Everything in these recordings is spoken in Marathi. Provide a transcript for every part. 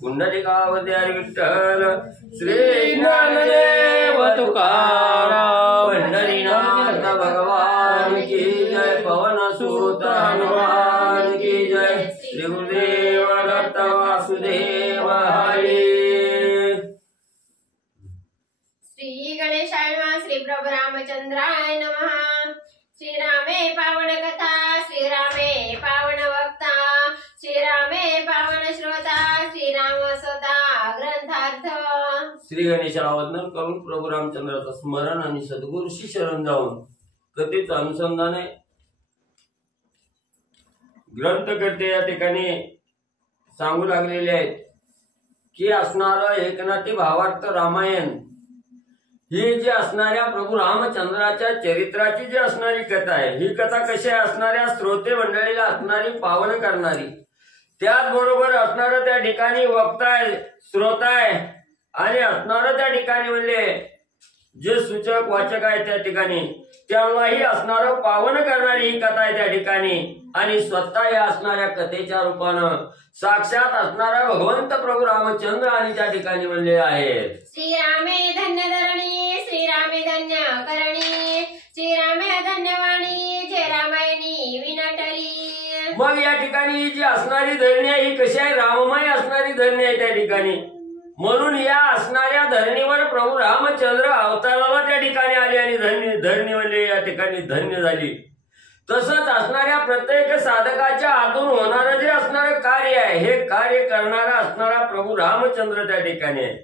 पुंडलिकावतारी विठ्ठल श्री ज्ञानदेव तुकाराम पंढरीनाथ भगवान की जय पवन सुत हनुमान की जय श्री गुरुदेव दत्त वासुदेव हरी। श्री गणेशाय नमः। श्री प्रभु रामचंद्राय नमः। श्रीरामे पावन कथा श्रीरामे पावन वक्ता श्रीरामे पावन श्रोता श्रीराम स्वतः ग्रंथार्थ। श्री गणेशाला वंदन करून प्रभू रामचंद्राचं स्मरण आणि सद्गुरूशी शरण जाऊन कथेचं अनुसंधाने ग्रंथकर्ते या ठिकाणी सांगू लागलेले आहेत की असणारं एकनाथी भावार्थ रामायण ही जी असणाऱ्या प्रभू रामचंद्राच्या चरित्राची जी असणारी कथा आहे, ही कथा कशी असणाऱ्या श्रोते मंडळीला असणारी पावन करणारी, त्याचबरोबर असणारं त्या ठिकाणी वक्ता आहे, श्रोता आहे आणि असणारं त्या ठिकाणी म्हणजे जे सूचक वाचक आहे त्या ठिकाणी त्यांनाही असणारं पावन करणारी ही कथा आहे त्या ठिकाणी। आणि स्वतः या असणाऱ्या कथेच्या रूपानं साक्षात असणारा भगवंत प्रभू रामचंद्र आणि त्या ठिकाणी म्हणले आहेत। श्रीरामे धन्य धरणी श्रीरामे धन्य करणी श्रीरामे धन्यवाणी जय रामायणी विनटली। मग या ठिकाणी जी असणारी धरणी आहे ही कशी आहे, राममय असणारी धरणी आहे त्या ठिकाणी। म्हणून या असणाऱ्या धरणीवर प्रभू रामचंद्र अवताराला त्या ठिकाणी आले आणि धरणी म्हणजे या ठिकाणी धन्य झाली। तसंच असणाऱ्या प्रत्येक साधकाच्या हातून होणारं जे असणारं कार्य आहे हे कार्य करणारा असणारा प्रभू रामचंद्र त्या ठिकाणी आहे।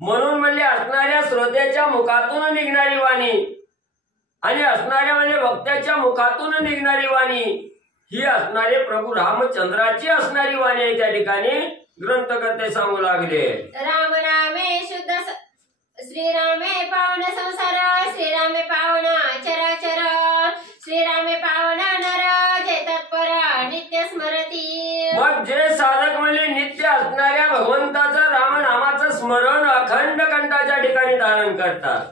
म्हणून म्हणजे असणाऱ्या श्रोत्याच्या मुखातून निघणारी वाणी आणि असणाऱ्या म्हणजे भक्ताच्या मुखातून निघणारी वाणी ही असणारे प्रभू रामचंद्राची असणारी वाणी आहे त्या ठिकाणी ग्रंथकर्ते सांगू लागले। राम नामे शुद्ध श्रीरामे पावन संसार श्रीरामे पावन चराचर श्रीरामे पावन नर जय तत्पर नित्य स्मरती। मग जे साधक म्हणजे नित्य असणाऱ्या भगवंताचं रामनामाचं स्मरण अखंड कंठाच्या ठिकाणी धारण करतात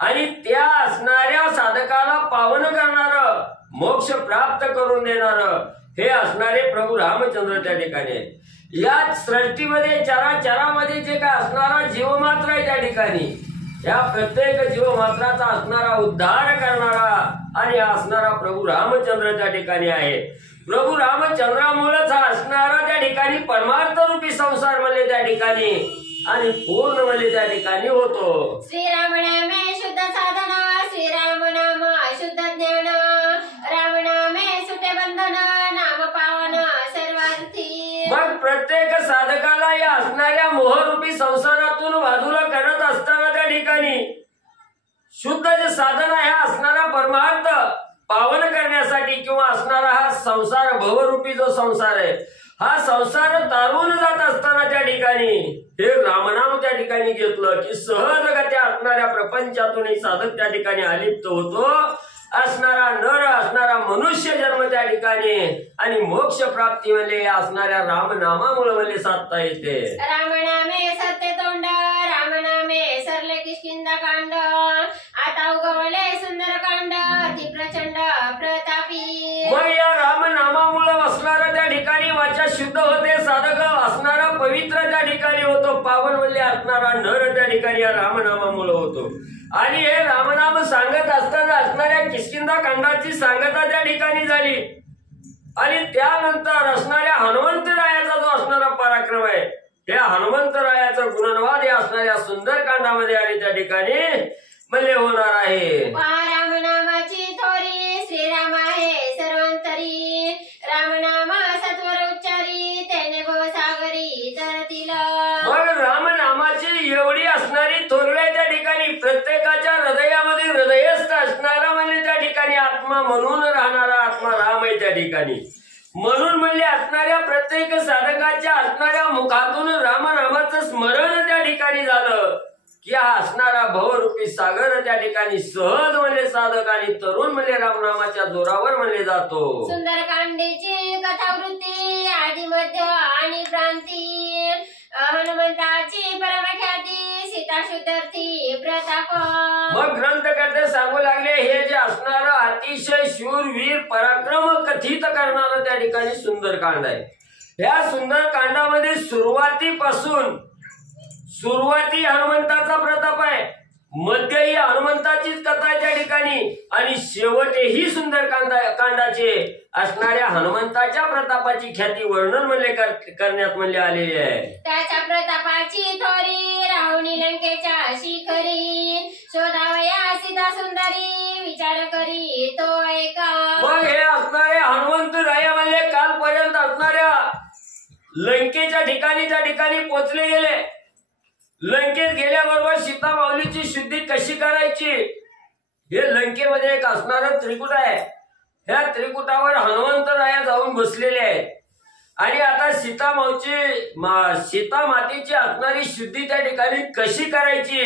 आणि त्या असणाऱ्या साधकाला पावन करणार मोक्ष प्राप्त करून देणार हे असणारे प्रभू रामचंद्र त्या ठिकाणी आहेत। या सृष्टीमध्ये चराचरामध्ये जे काय असणारा जीवमात्र आहे त्या ठिकाणी या प्रत्येक जीवमात्राचा असणारा उद्धार करणारा आणि असणारा प्रभू रामचंद्र त्या ठिकाणी आहे। प्रभू रामचंद्रामुळेच हा असणारा त्या ठिकाणी परमार्थ रूपी संसार म्हणजे त्या ठिकाणी आणि पूर्ण म्हणजे त्या ठिकाणी होतो। श्रीराम नामे शुद्ध साधन श्रीराम नाम शुद्ध ज्ञान राम नामे सुटे बंधन नाम पावन सर्वार्थी। मग प्रत्येक साधकाला या असणाऱ्या मोहरूपी संसारातून बाजूला करत असताना त्या ठिकाणी शुद्ध जे साधन आहे हा असणारा परमार्थ पावन करण्यासाठी किंवा असणारा हा संसार भवरूपी जो संसार आहे हा संसार तारून जात असताना त्या ठिकाणी हे रामनाम त्या ठिकाणी घेतलं की सहजगत्या असणाऱ्या प्रपंचातूनही साधक त्या ठिकाणी अलिप्त होतो। असणारा नर असणारा मनुष्य जन्म त्या ठिकाणी आणि मोक्ष प्राप्ती म्हणजे असणाऱ्या रामनामामुळे म्हणजे साधता येते। रामनामे सत्य तोंड रामनामे सरले किष्किंधा कांड आता उगवले सुंदर कांड ती प्रचंड प्रतापी। मग या रामनामामुळे असणारा त्या ठिकाणी वाचा शुद्ध होते, साधक असणारा पवित्र त्या ठिकाणी होतो, पावन म्हणजे असणारा नर त्या ठिकाणी या रामनामामुळे होतो। आणि हे रामनाम सांगत असताना असणाऱ्या किष्किंधा कांडाची सांगता त्या ठिकाणी झाली आणि त्यानंतर असणाऱ्या हनुमंतरायाचा जो असणारा पराक्रम आहे त्या हनुमंतरायाचा गुणनवाद या असणाऱ्या सुंदर कांडामध्ये आणि त्या ठिकाणी म्हणजे होणार आहे। रामनामाची थोरी श्रीराम आहे सर्वांतरी रामनाम सत्वर उच्चारी त्याने भवसागरी तरतील। मग रामनामाची एवढी असणारी थोरवी त्या ठिकाणी प्रत्येकाच्या हृदयामध्ये हृदयस्थ असणारा म्हणजे त्या ठिकाणी आत्मा म्हणून राहणारा आत्मा राम आहे त्या ठिकाणी। म्हणून म्हणजे असणाऱ्या प्रत्येक साधकाच्या असणाऱ्या मुखातून रामनामाचं स्मरण त्या ठिकाणी झालं की हा असणारा भवरूपी सागर त्या ठिकाणी सहज म्हणजे साधक आणि तरुण म्हणजे रामनामाच्या जोरावर म्हणले जातो। सुंदर कांडेची कथावृत्ती आदि मध्य आणि प्रांती हनुमंताची परमख्याती सीता शुद्धर्थी प्रताप। मग ग्रंथकर्ते सांगू लागले हे जे असणारं अतिशय शूरवीर पराक्रम कथित करणारं त्या ठिकाणी सुंदर कांड आहे या सुंदरकांडामध्ये सुरुवाती हनुमंताचा प्रताप आहे, मध्य ही हनुमंताचीच कथा आहे त्या ठिकाणी, आणि शेवटही सुंदरकांडाचे असणाऱ्या हनुमंताच्या प्रतापाची ख्याती वर्णन करण्यात म्हणले आलेले आहे. त्याच्या प्रतापाची थोरी राहुनी लंकेच्या शिखरी, शोधावया सीता सुंदरी विचार करी तो ऐका. मग हे असणारे हनुमंत राया म्हणले कालपर्यंत असणाऱ्या लंकेच्या ठिकाणी त्या ठिकाणी पोचले गेले. लंकेत गेल्याबरोबर सीता माऊलीची शुद्धी कशी करायची, हे लंकेमध्ये एक असणारं त्रिकूट आहे. ह्या त्रिकुटावर हनुमंतराया जाऊन बसलेले आहेत आणि आता सीता मातेची असणारी शुद्धी त्या ठिकाणी कशी करायची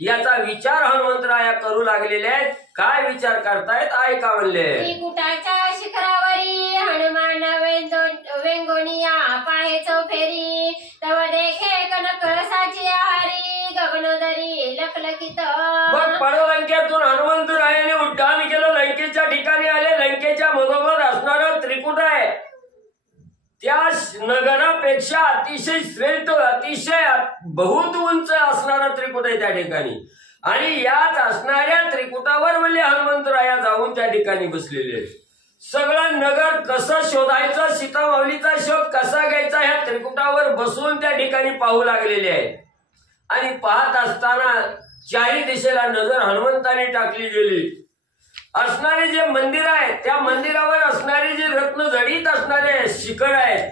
याचा विचार हनुमंतराया करू लागलेले आहेत. काय विचार करतायत ऐका म्हणले. त्रिकुटाच्या शिखरावरी हनुमान वेंगोनिया पाहे चौफेरी, तव देखे कनक साची हारी गगनोदरी लखलखित. मग पडलंकेतून हनुमंतरायाने उड्डाण केलं, लंकेच्या ठिकाणी आले. लंकेच्या मधोमध असणारं त्रिकुट आहे, त्या नगरापेक्षा अतिशय श्रेष्ठ अतिशय बहुत उंच असणारं त्रिकुट आहे त्या ठिकाणी, आणि याच असणाऱ्या त्रिकुटावर म्हणजे हनुमंतराया जाऊन त्या ठिकाणी बसलेले आहेत. सगळं नगर कसं शोधायचं, सीता माऊलीचा शोध कसा घ्यायचा ह्या त्रिकुटावर बसून त्या ठिकाणी पाहू लागलेले आहेत. आणि पाहत असताना चारी दिशेला नजर हनुमंताने टाकली गेली. असणारे जे मंदिर आहे त्या मंदिरावर असणारे जे रत्न जडित असणारे शिखर आहेत,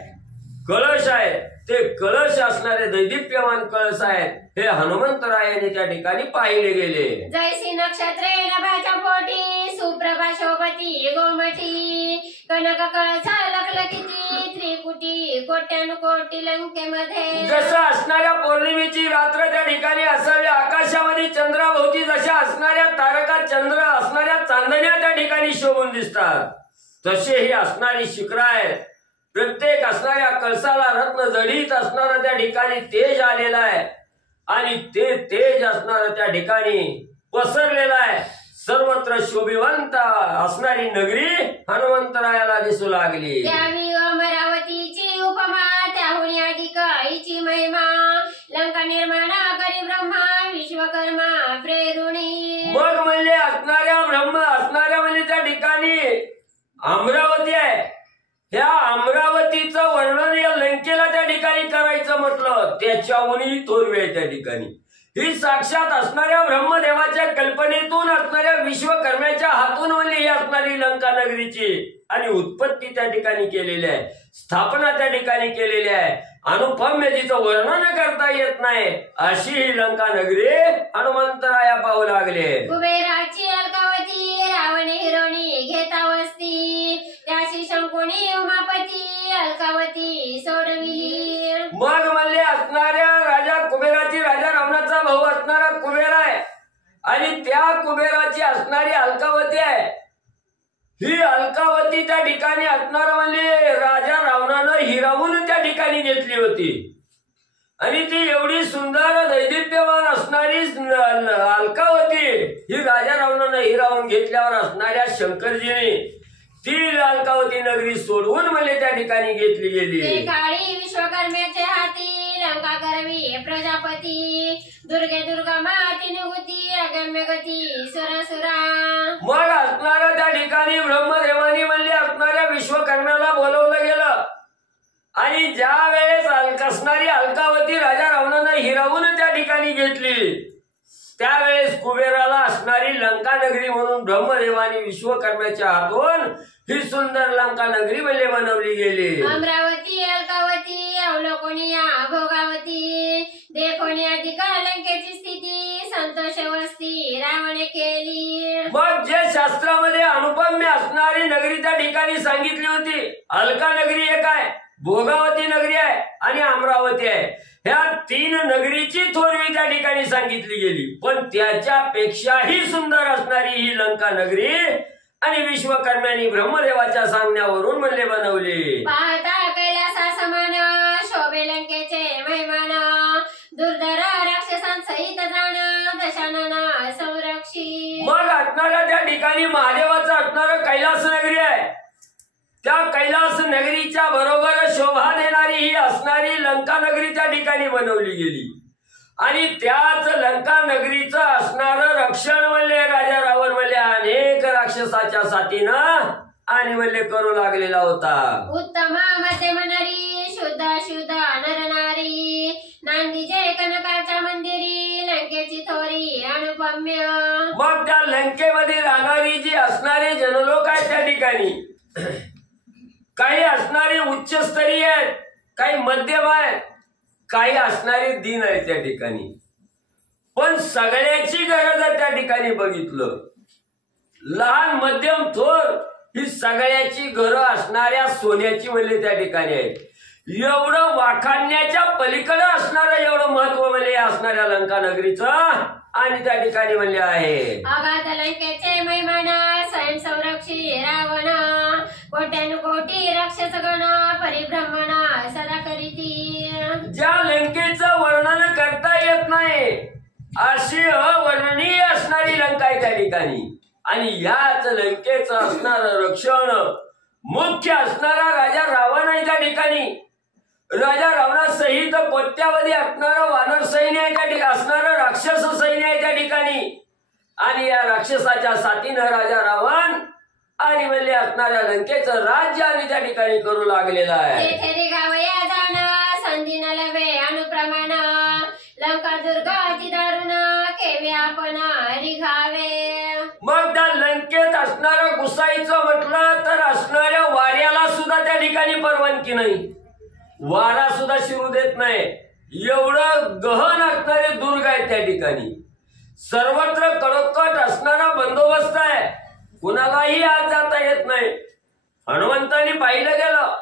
कळश आहेत, ते कळश असणारे दैदिप्यमान कळश आहेत, हे हनुमंतरायाने त्या ठिकाणी पाहिले गेले. जैसी नक्षत्रे नभाच्या पोटी, सुप्रभा शोभती गोमठी, कनक कळस लखलखिती त्रिकुटी कोट्यानुकोटी लंकेमध्ये. जसं असणाऱ्या पौर्णिमेची रात्र त्या ठिकाणी असावी, आकाशामध्ये चंद्राभोवती जशा असणाऱ्या तारका चंद्र असणाऱ्या चांदण्या त्या ठिकाणी शोभून दिसतात, तसे ही असणारी शिखर आहेत. प्रत्येक असणाऱ्या कळसाला रत्न जडित असणारं त्या ठिकाणी तेज आलेलं आहे, आणि ते तेज असणारं त्या ठिकाणी पसरलेलं आहे. सर्वत्र शोभिवंत असणारी नगरी हनुमंतरायाला दिसू लागली. त्यावी अमरावतीची उपमा, त्याहुनी अधिक आईची महिमा, लंका निर्माण करी ब्रह्मा विश्वकर्मा प्रेरुणी. मग म्हणजे असणाऱ्या म्हणजे त्या ठिकाणी अमरावती आहे. ह्या अमरावतीचं वर्णन या लंकेला त्या ठिकाणी करायचं म्हटलं, त्याच्याहूनही थोरवी आहे त्या ठिकाणी. ही साक्षात असणाऱ्या ब्रह्मदेवाच्या कल्पनेतून असणाऱ्या विश्वकर्म्याच्या हातून म्हणजे ही असणारी लंका नगरीची आणि उत्पत्ती त्या ठिकाणी केलेली आहे, स्थापना त्या ठिकाणी केलेली आहे. अनुपम्य जिचं वर्णन करता येत नाही अशी ही लंका नगरी हनुमंतराया पाहू लागले. कुबेराची अलकावती, रावण हिरोणी घेता वस्ती, त्याशी शंकुनी उमापती अलकावती सोडविली. मग म्हणले असणाऱ्या राजा कुबेराची, राजा रावणाचा भाऊ असणारा कुबेर आहे, आणि त्या कुबेराची असणारी अलकावती आहे. ही अलकावती त्या ठिकाणी असणार म्हणजे राजा रावणानं हिरावून त्या ठिकाणी घेतली होती, आणि ती एवढी सुंदर दैदिप्यमान असणारी अलकावती ही राजा रावणानं हिरावून घेतल्यावर असणाऱ्या शंकरजीने ती अलकावती नगरी सोडवून म्हणजे त्या ठिकाणी घेतली गेली. काळी विश्वकर्म्याचे हाती, लंका करवी प्रजापती, दुर्गे दुर्गा माती निगुती अगम्य गती सुरासुरा. मग असणाऱ्या त्या ठिकाणी ब्रह्मदेवानी म्हणजे असणाऱ्या विश्वकर्म्याला बोलवलं गेलं, आणि ज्या वेळेस असणारी अलकावती राजा रावणानं हिरावून त्या ठिकाणी घेतली, त्यावेळेस कुबेराला असणारी लंका नगरी म्हणून ब्रह्मदेवानी विश्वकर्म्याच्या हातून ही सुंदर लंका नगरी म्हणजे बनवली गेली. अमरावती अलकावती अवलोकनिया भोगावती, देखोनी अधिका लंकेची स्थिती संतोष वस्ती रावणे केली. मग जे शास्त्रामध्ये अनुपम्य असणारी नगरी त्या ठिकाणी सांगितली होती, अलका नगरी एक आहे, भोगावती नगरी आहे आणि अमरावती आहे. ह्या तीन नगरीची थोरवी त्या ठिकाणी सांगितली गेली, पण त्याच्यापेक्षाही सुंदर असणारी ही लंका नगरी आणि विश्वकर्म्यांनी ब्रह्मदेवाच्या सांगण्यावरून म्हणले बनवले. पाहता कैलासा समान शोभे लंकेचे महिमान, दुर्धर राक्षसांसहित जाण दशानन संरक्षी. मग असणाऱ्या त्या ठिकाणी महादेवाचं असणारं कैलास नगरी आहे, त्या कैलास नगरीच्या बरोबर शोभा देणारी ही असणारी लंका नगरीच्या ठिकाणी बनवली गेली आणि त्याच लंका नगरीचं असणारं रक्षण म्हणले राजा रावण म्हणले अनेक राक्षसाच्या साथीनं आणि म्हणले करू लागलेला होता. उत्तम मध्यम नरी शुद्ध शुद्ध नरनारी नांदी जय कनकाच्या मंदिरी लंकेची थोरी अनुपम्य. मग त्या लंकेमध्ये राहणारी जी असणारे जनलोक आहेत त्या ठिकाणी काही असणारे उच्चस्तरीय आहेत, काही मध्यम आहेत, काही असणारे दीन आहेत त्या ठिकाणी. पण सगळ्याची गरज आहे त्या ठिकाणी बघितलं. लहान मध्यम थोर ही सगळ्याची घरं असणाऱ्या सोन्याची म्हणले त्या ठिकाणी आहेत. एवढं वाखाणण्याच्या पलीकडे असणारं एवढं महत्व म्हणले असणाऱ्या लंका नगरीचं आणि त्या ठिकाणी म्हणले आहे. अगाध लंकेचे मैमान स्वयं संरक्षी रावण कोट्यानुकोटी राक्षस गण परिभ्रमण सदा करीती. ज्या लंकेचं वर्णन करता येत नाही अशी अवर्णनीय असणारी लंका आहे त्या ठिकाणी आणि याच लंकेचं असणारं रक्षण मुख्य असणारा राजा रावण आहे त्या ठिकाणी. राजा रावणासहित कोट्यावधी असणारं वानर सैन्य आहे त्या ठिकाणी, असणारं राक्षस सैन्य आहे त्या ठिकाणी आणि या राक्षसाच्या साथीनं राजा रावण आणि म्हणले असणाऱ्या लंकेचं राज्य आणि त्या ठिकाणी करू लागलेलं आहे. संधी न लवे अनुप्रमाण लंका दुर्ग अति दारुण केवे आपण रिघावे. मग त्या लंकेत असणारं गुसाईचं म्हटलं तर असणाऱ्या वाऱ्याला सुद्धा त्या ठिकाणी परवानगी नाही. वारा सुद्धा शिरू देत नाही. एवढं गहन असणारे दुर्ग आहेत त्या ठिकाणी. सर्वत्र कडकट असणारा बंदोबस्त आहे. कुणालाही आत जाता येत नाही. हनुमंतांनी पाहिलं गेलं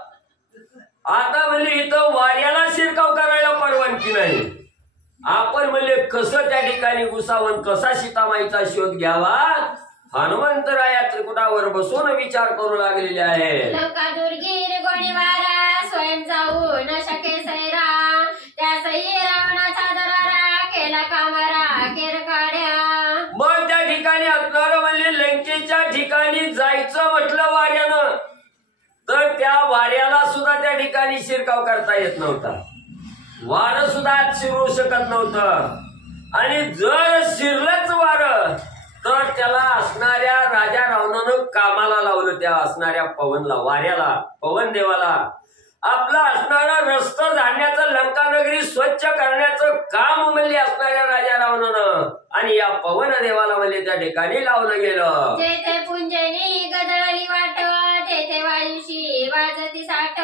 आता म्हणजे इथं वाऱ्याला शिरकाव करायला परवानगी नाही. आपण म्हणजे कसं त्या ठिकाणी घुसावून कसा सीतामाईचा शोध घ्यावा हनुमंतराया त्रिकुटावर बसून विचार करू लागलेले आहे. लंका दुर्गीर गोणीवारा स्वयं जाऊ न शके सैरा त्यासही रावणाचा दरारा केला कामारा केर काढ्या. मग त्या ठिकाणी असणारं म्हणजे लंकेच्या ठिकाणी जायचं म्हटलं वाऱ्यानं तर त्या वाऱ्याला सुद्धा त्या ठिकाणी शिरकाव करता येत नव्हता. वारं सुद्धा आत शिरू शकत नव्हतं आणि जर शिरलंच वारं तर त्याला असणाऱ्या राजा रावणानं कामाला लावलं. त्या असणाऱ्या पवनला वाऱ्याला पवन देवाला आपलं असणारं रस्तं झाडण्याचं लंका नगरी स्वच्छ करण्याचं काम म्हणले असणाऱ्या राजा रावणानं आणि या पवन देवाला म्हणले त्या ठिकाणी लावलं गेलं. जेथे पुंजनी गदळली वाट तेथे वायुशी वाजती साठ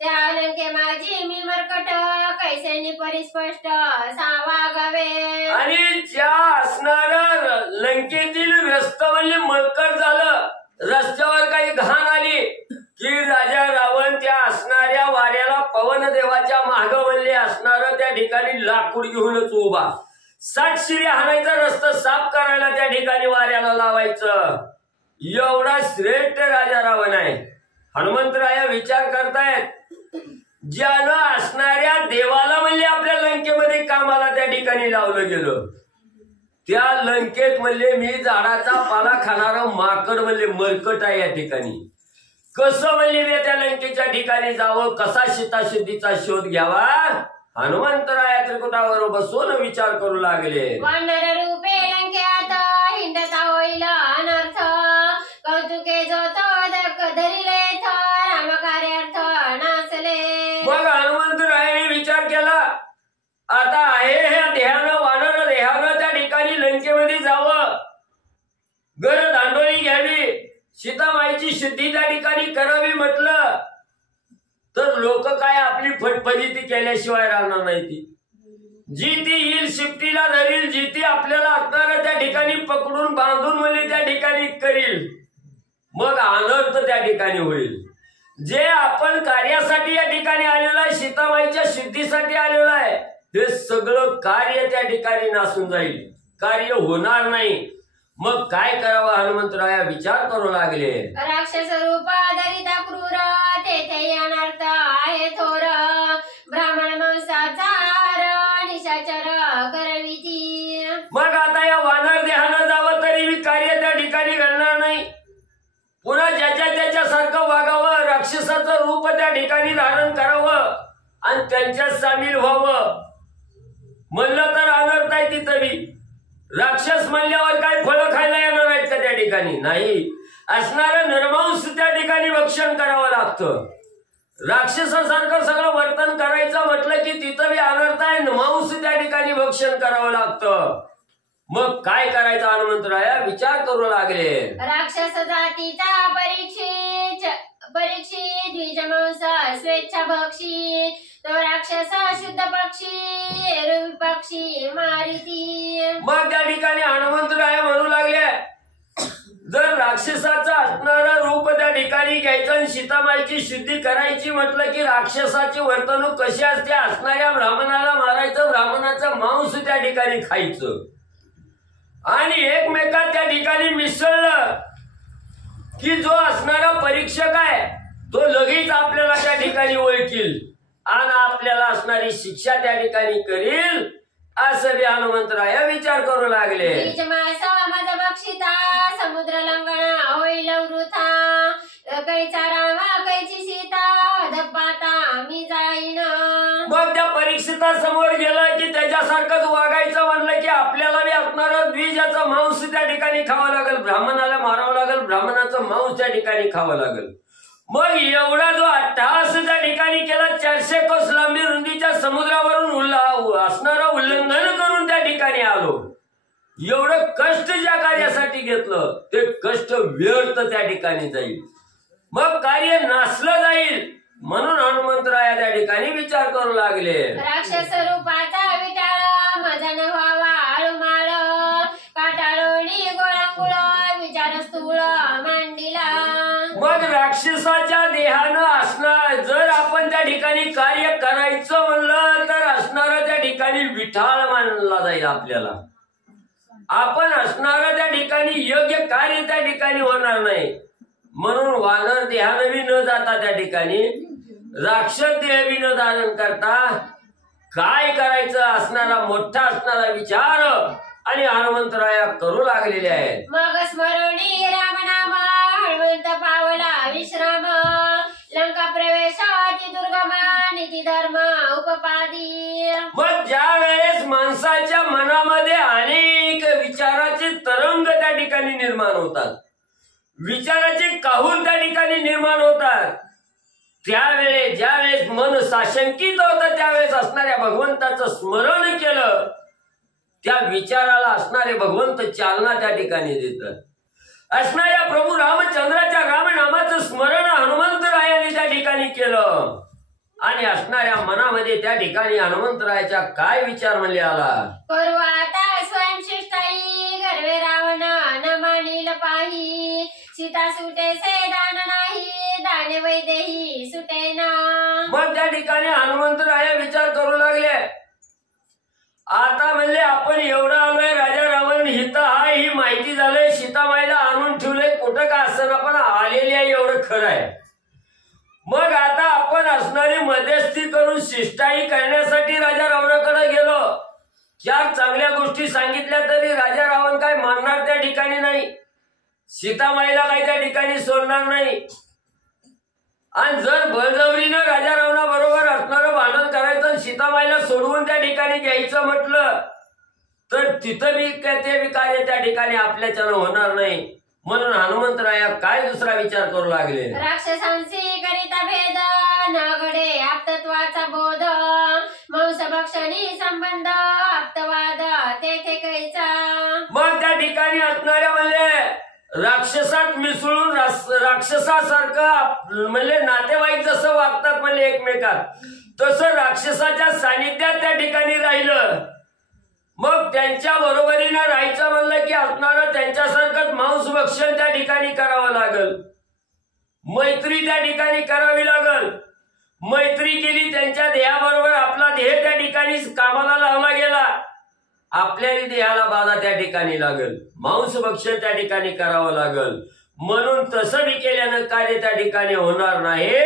त्या लंके माझी मी मरकट कैसेनी परिस्पष्ट सावागावे. आणि ज्या असणाऱ्या लंकेतील रस्ता म्हणजे मळकट झालं, रस्त्यावर काही घाण आली की राजा रावण त्या असणाऱ्या वाऱ्याला पवन देवाच्या माग म्हणले असणारं त्या ठिकाणी लाकूड घेऊनच उभा 60 शिर्या हाणायचा रस्ता साफ करायला त्या ठिकाणी वाऱ्याला लावायचं. एवढा श्रेष्ठ राजा रावण आहे. हनुमंतराया विचार करतायत ज्यानं असणाऱ्या देवाला म्हणले आपल्या लंकेमध्ये कामाला त्या ठिकाणी लावलं गेलं. त्या लंकेत म्हणले मी झाडाचा पाला खाणारं माकड म्हणले मरकट आहे या ठिकाणी. कसं म्हणले मी त्या लंकेच्या ठिकाणी जावं, कसा सीताशुद्धीचा शोध घ्यावा हनुमंतराया त्रिकुटावर बसून विचार करू लागले. वानर रूपे लंकेत हिंडता होईल अनर्थ कौतुके जो तो धरिले राम कार्यार्थ नाचले. मग हनुमंतरायाने विचार केला आता आहे ह्या देहानं वानर देहानं त्या ठिकाणी लंकेमध्ये जावं, घर दांडोळी घ्यावी, सीतामाईची शुद्धी त्या ठिकाणी करावी म्हटलं तर लोक काय आपली फटफजिती केल्याशिवाय राहणार नाही. ती जी ती येईल शिफ्टीला धरील, जी ती आपल्याला असणाऱ्या त्या ठिकाणी पकडून बांधून म्हणजे त्या ठिकाणी करील, मग अनर्थ त्या ठिकाणी होईल. जे आपण कार्यासाठी या ठिकाणी आलेलो आहे, सीतामाईच्या शुद्धीसाठी आलेलो आहे, हे सगळं कार्य त्या ठिकाणी नासून जाईल, कार्य होणार नाही. मग काय करावं हनुमंतराया विचार करू लागले. राक्षस रूप धरिता क्रूर तेथे अनर्थ आहे थोर ब्राह्मण मांसाचा निशाचर करविती. मग आता या वानर देहानं जावं तरी कार्य त्या ठिकाणी घडणार नाही. पुन्हा ज्याच्या त्याच्यासारखं वागावं, राक्षसाचं रूप त्या ठिकाणी धारण करावं आणि त्यांच्यात सामील व्हावं. म्हणलं तर अनर्थ आहे तिथं बी. राक्षस म्हणल्यावर काय फळं खायला येणार आहेत का त्या ठिकाणी? नाही. असणारं नरमांस त्या ठिकाणी भक्षण करावं लागतं. राक्षसासारखं सगळं वर्तन करायचं म्हटलं की तिथं बी अनर्थ आहे. मांस त्या ठिकाणी भक्षण करावं लागतं. मग काय करायचं? हनुमंतराया विचार करू लागले. राक्षस जातीचा परीक्षित द्विजमांस स्वेच्छा भक्षी तो राक्षस शुद्ध पक्षी रवी पक्षी मारिती. मग त्या ठिकाणी हनुमंतराया म्हणू लागले, जर राक्षसाचं असणारं रूप त्या ठिकाणी घ्यायचं आणि सीतामाईची शुद्धी करायची म्हटलं की राक्षसाची वर्तणूक कशी असते? असणाऱ्या ब्राह्मणाला मारायचं, ब्राह्मणाचं मांस त्या ठिकाणी खायचं आणि एकमेकात त्या ठिकाणी मिसळलं की जो असणारा परीक्षक आहे तो लगेच आपल्याला त्या ठिकाणी ओळखील आणि आपल्याला असणारी शिक्षा त्या ठिकाणी करील. असं बी हनुमंतराया विचार करू लागले. माझ बक्षिता समुद्र लंगणा होईल वृथा कैचा रामा कैची सीता धपाता मी जाईन. मग त्या परीक्षितासमोर गेलं की त्याच्यासारखंच वागायचं म्हणलं की आपल्याला बी असणारं द्विजाचं मांस त्या ठिकाणी खावं लागेल, ब्राह्मणाला मारावं लागेल, ब्राह्मणाचं मांस त्या ठिकाणी खावं लागेल. मग एवढा जो अट्टहास त्या ठिकाणी केला, 400 कोस लांबी रुंदीच्या समुद्रावरून असणारं उल्लंघन करून त्या ठिकाणी आलो. एवढं कष्ट ज्या कार्यासाठी घेतलं ते कष्ट व्यर्थ त्या ठिकाणी जाईल, मग कार्य नासलं जाईल. म्हणून हनुमंतराया त्या ठिकाणी विचार करू लागले. राक्षस रूपाचा विटाळ मजन व्हावा आळुमाळ काटाळोनी गोळाकुळ विचार स्थूळ मांडिला. मग राक्षसाच्या देहानं असणार जर आपण त्या ठिकाणी कार्य करायचं म्हणलं तर असणारं त्या ठिकाणी विठाळ मानला जाईल आपल्याला. आपण असणारं त्या ठिकाणी योग्य कार्य त्या ठिकाणी होणार नाही. म्हणून वानर देहानं बी न जाता त्या ठिकाणी राक्षस देह बी न धारण करता काय करायचं असणारा मोठा असणारा विचार आणि हनुमंतराया करू लागलेले आहेत. मग स्मरणी रामनाम हनुमंत पावला विश्राम लंका प्रवेशाची दुर्गमा नीती धर्म उपपादी. मग ज्या वेळेस माणसाच्या मनामध्ये अनेक विचाराचे तरंग त्या ठिकाणी निर्माण होतात, विचाराचे काहून त्या ठिकाणी निर्माण होतात, त्यावेळेस ज्यावेळेस मन साशंकित होतं त्यावेळेस असणाऱ्या भगवंताचं स्मरण केलं, त्या विचाराला असणारे भगवंत चालना त्या ठिकाणी देतात. असणाऱ्या प्रभू रामचंद्राच्या रामनामाचं स्मरण हनुमंतरायाने त्या ठिकाणी केलं आणि असणाऱ्या मनामध्ये त्या ठिकाणी हनुमंतरायाच्या काय विचार म्हणले आला. करू आता स्वयंशिष्टाई गर्वे रावण न मानिल पाही सीता सुटे से दान नाही दाने वैदेही सुटे ना. मग त्या ठिकाणी हनुमंतराया विचार करू लागले, आता म्हणले आपण एवढं आलोय, राजा रावण हित हाय ही माहिती झालंय, सीतामाईला आणून ठेवलंय, कुठं का असं पण आलेली आहे एवढं खरं आहे. मग आता आपण असणारी मध्यस्थी करून शिष्टाई करण्यासाठी राजा रावणाकडे गेलो. 4 चांगल्या गोष्टी सांगितल्या तरी राजा रावण काय मानणार त्या ठिकाणी नाही, सीतामाईला काही त्या ठिकाणी सोडणार नाही. आणि जर बळजबरीनं राजा रावणा बरोबर असणारं भांडण करायचं आणि सीतामाईला सोडवून त्या ठिकाणी घ्यायचं म्हटलं तर तिथं बी ते कार्य त्या ठिकाणी आपल्याच्यानं होणार नाही. म्हणून हनुमंतराया काय दुसरा विचार करू लागले. राक्षसांशी करिता भेद न घडे आप्तत्वाचा बोध मांस भक्षणी संबंध आप्तवाद तेथे कैचा. मग त्या ठिकाणी असणाऱ्या म्हणले राक्षसात मिसळून राक्षसासारखं म्हणले नातेवाईक जसं वागतात म्हणले एकमेकात, तसं राक्षसाच्या सानिध्यात त्या ठिकाणी राहिलं. मग त्यांच्या बरोबरीनं राहायचं म्हणलं की असणारं त्यांच्यासारखंच मांस भक्षण त्या ठिकाणी करावं लागल, मैत्री त्या ठिकाणी करावी लागल. मैत्री केली त्यांच्या देहाबरोबर, आपला देह त्या ठिकाणी कामाला लावला गेला, आपल्या देहाला बाधा त्या ठिकाणी लागल, मांस भक्षण त्या ठिकाणी करावं लागल. म्हणून तसं बी केल्यानं कार्य त्या ठिकाणी होणार नाही.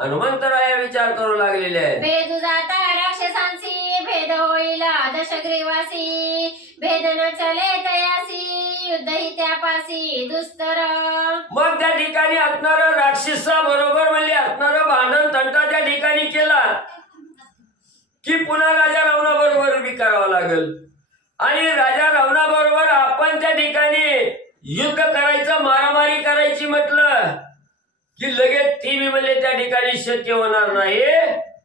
हनुमंतराया विचार करू लागलेले आहे. भेद जाता राक्षसांशी भेद होईल दशग्रीवासी भेद न चले तयासी युद्ध ही त्यापासी दुस्तर. मग त्या ठिकाणी असणारं राक्षसा बरोबर म्हणजे असणारं भांडण तंटा त्या ठिकाणी केला की पुन्हा राजा रावणाबरोबर उभी करावं लागेल. आणि राजा रावणाबरोबर आपण त्या ठिकाणी युद्ध करायचं, मारामारी करायची म्हटलं की लगेच ती बी म्हणजे त्या ठिकाणी शक्य होणार नाही.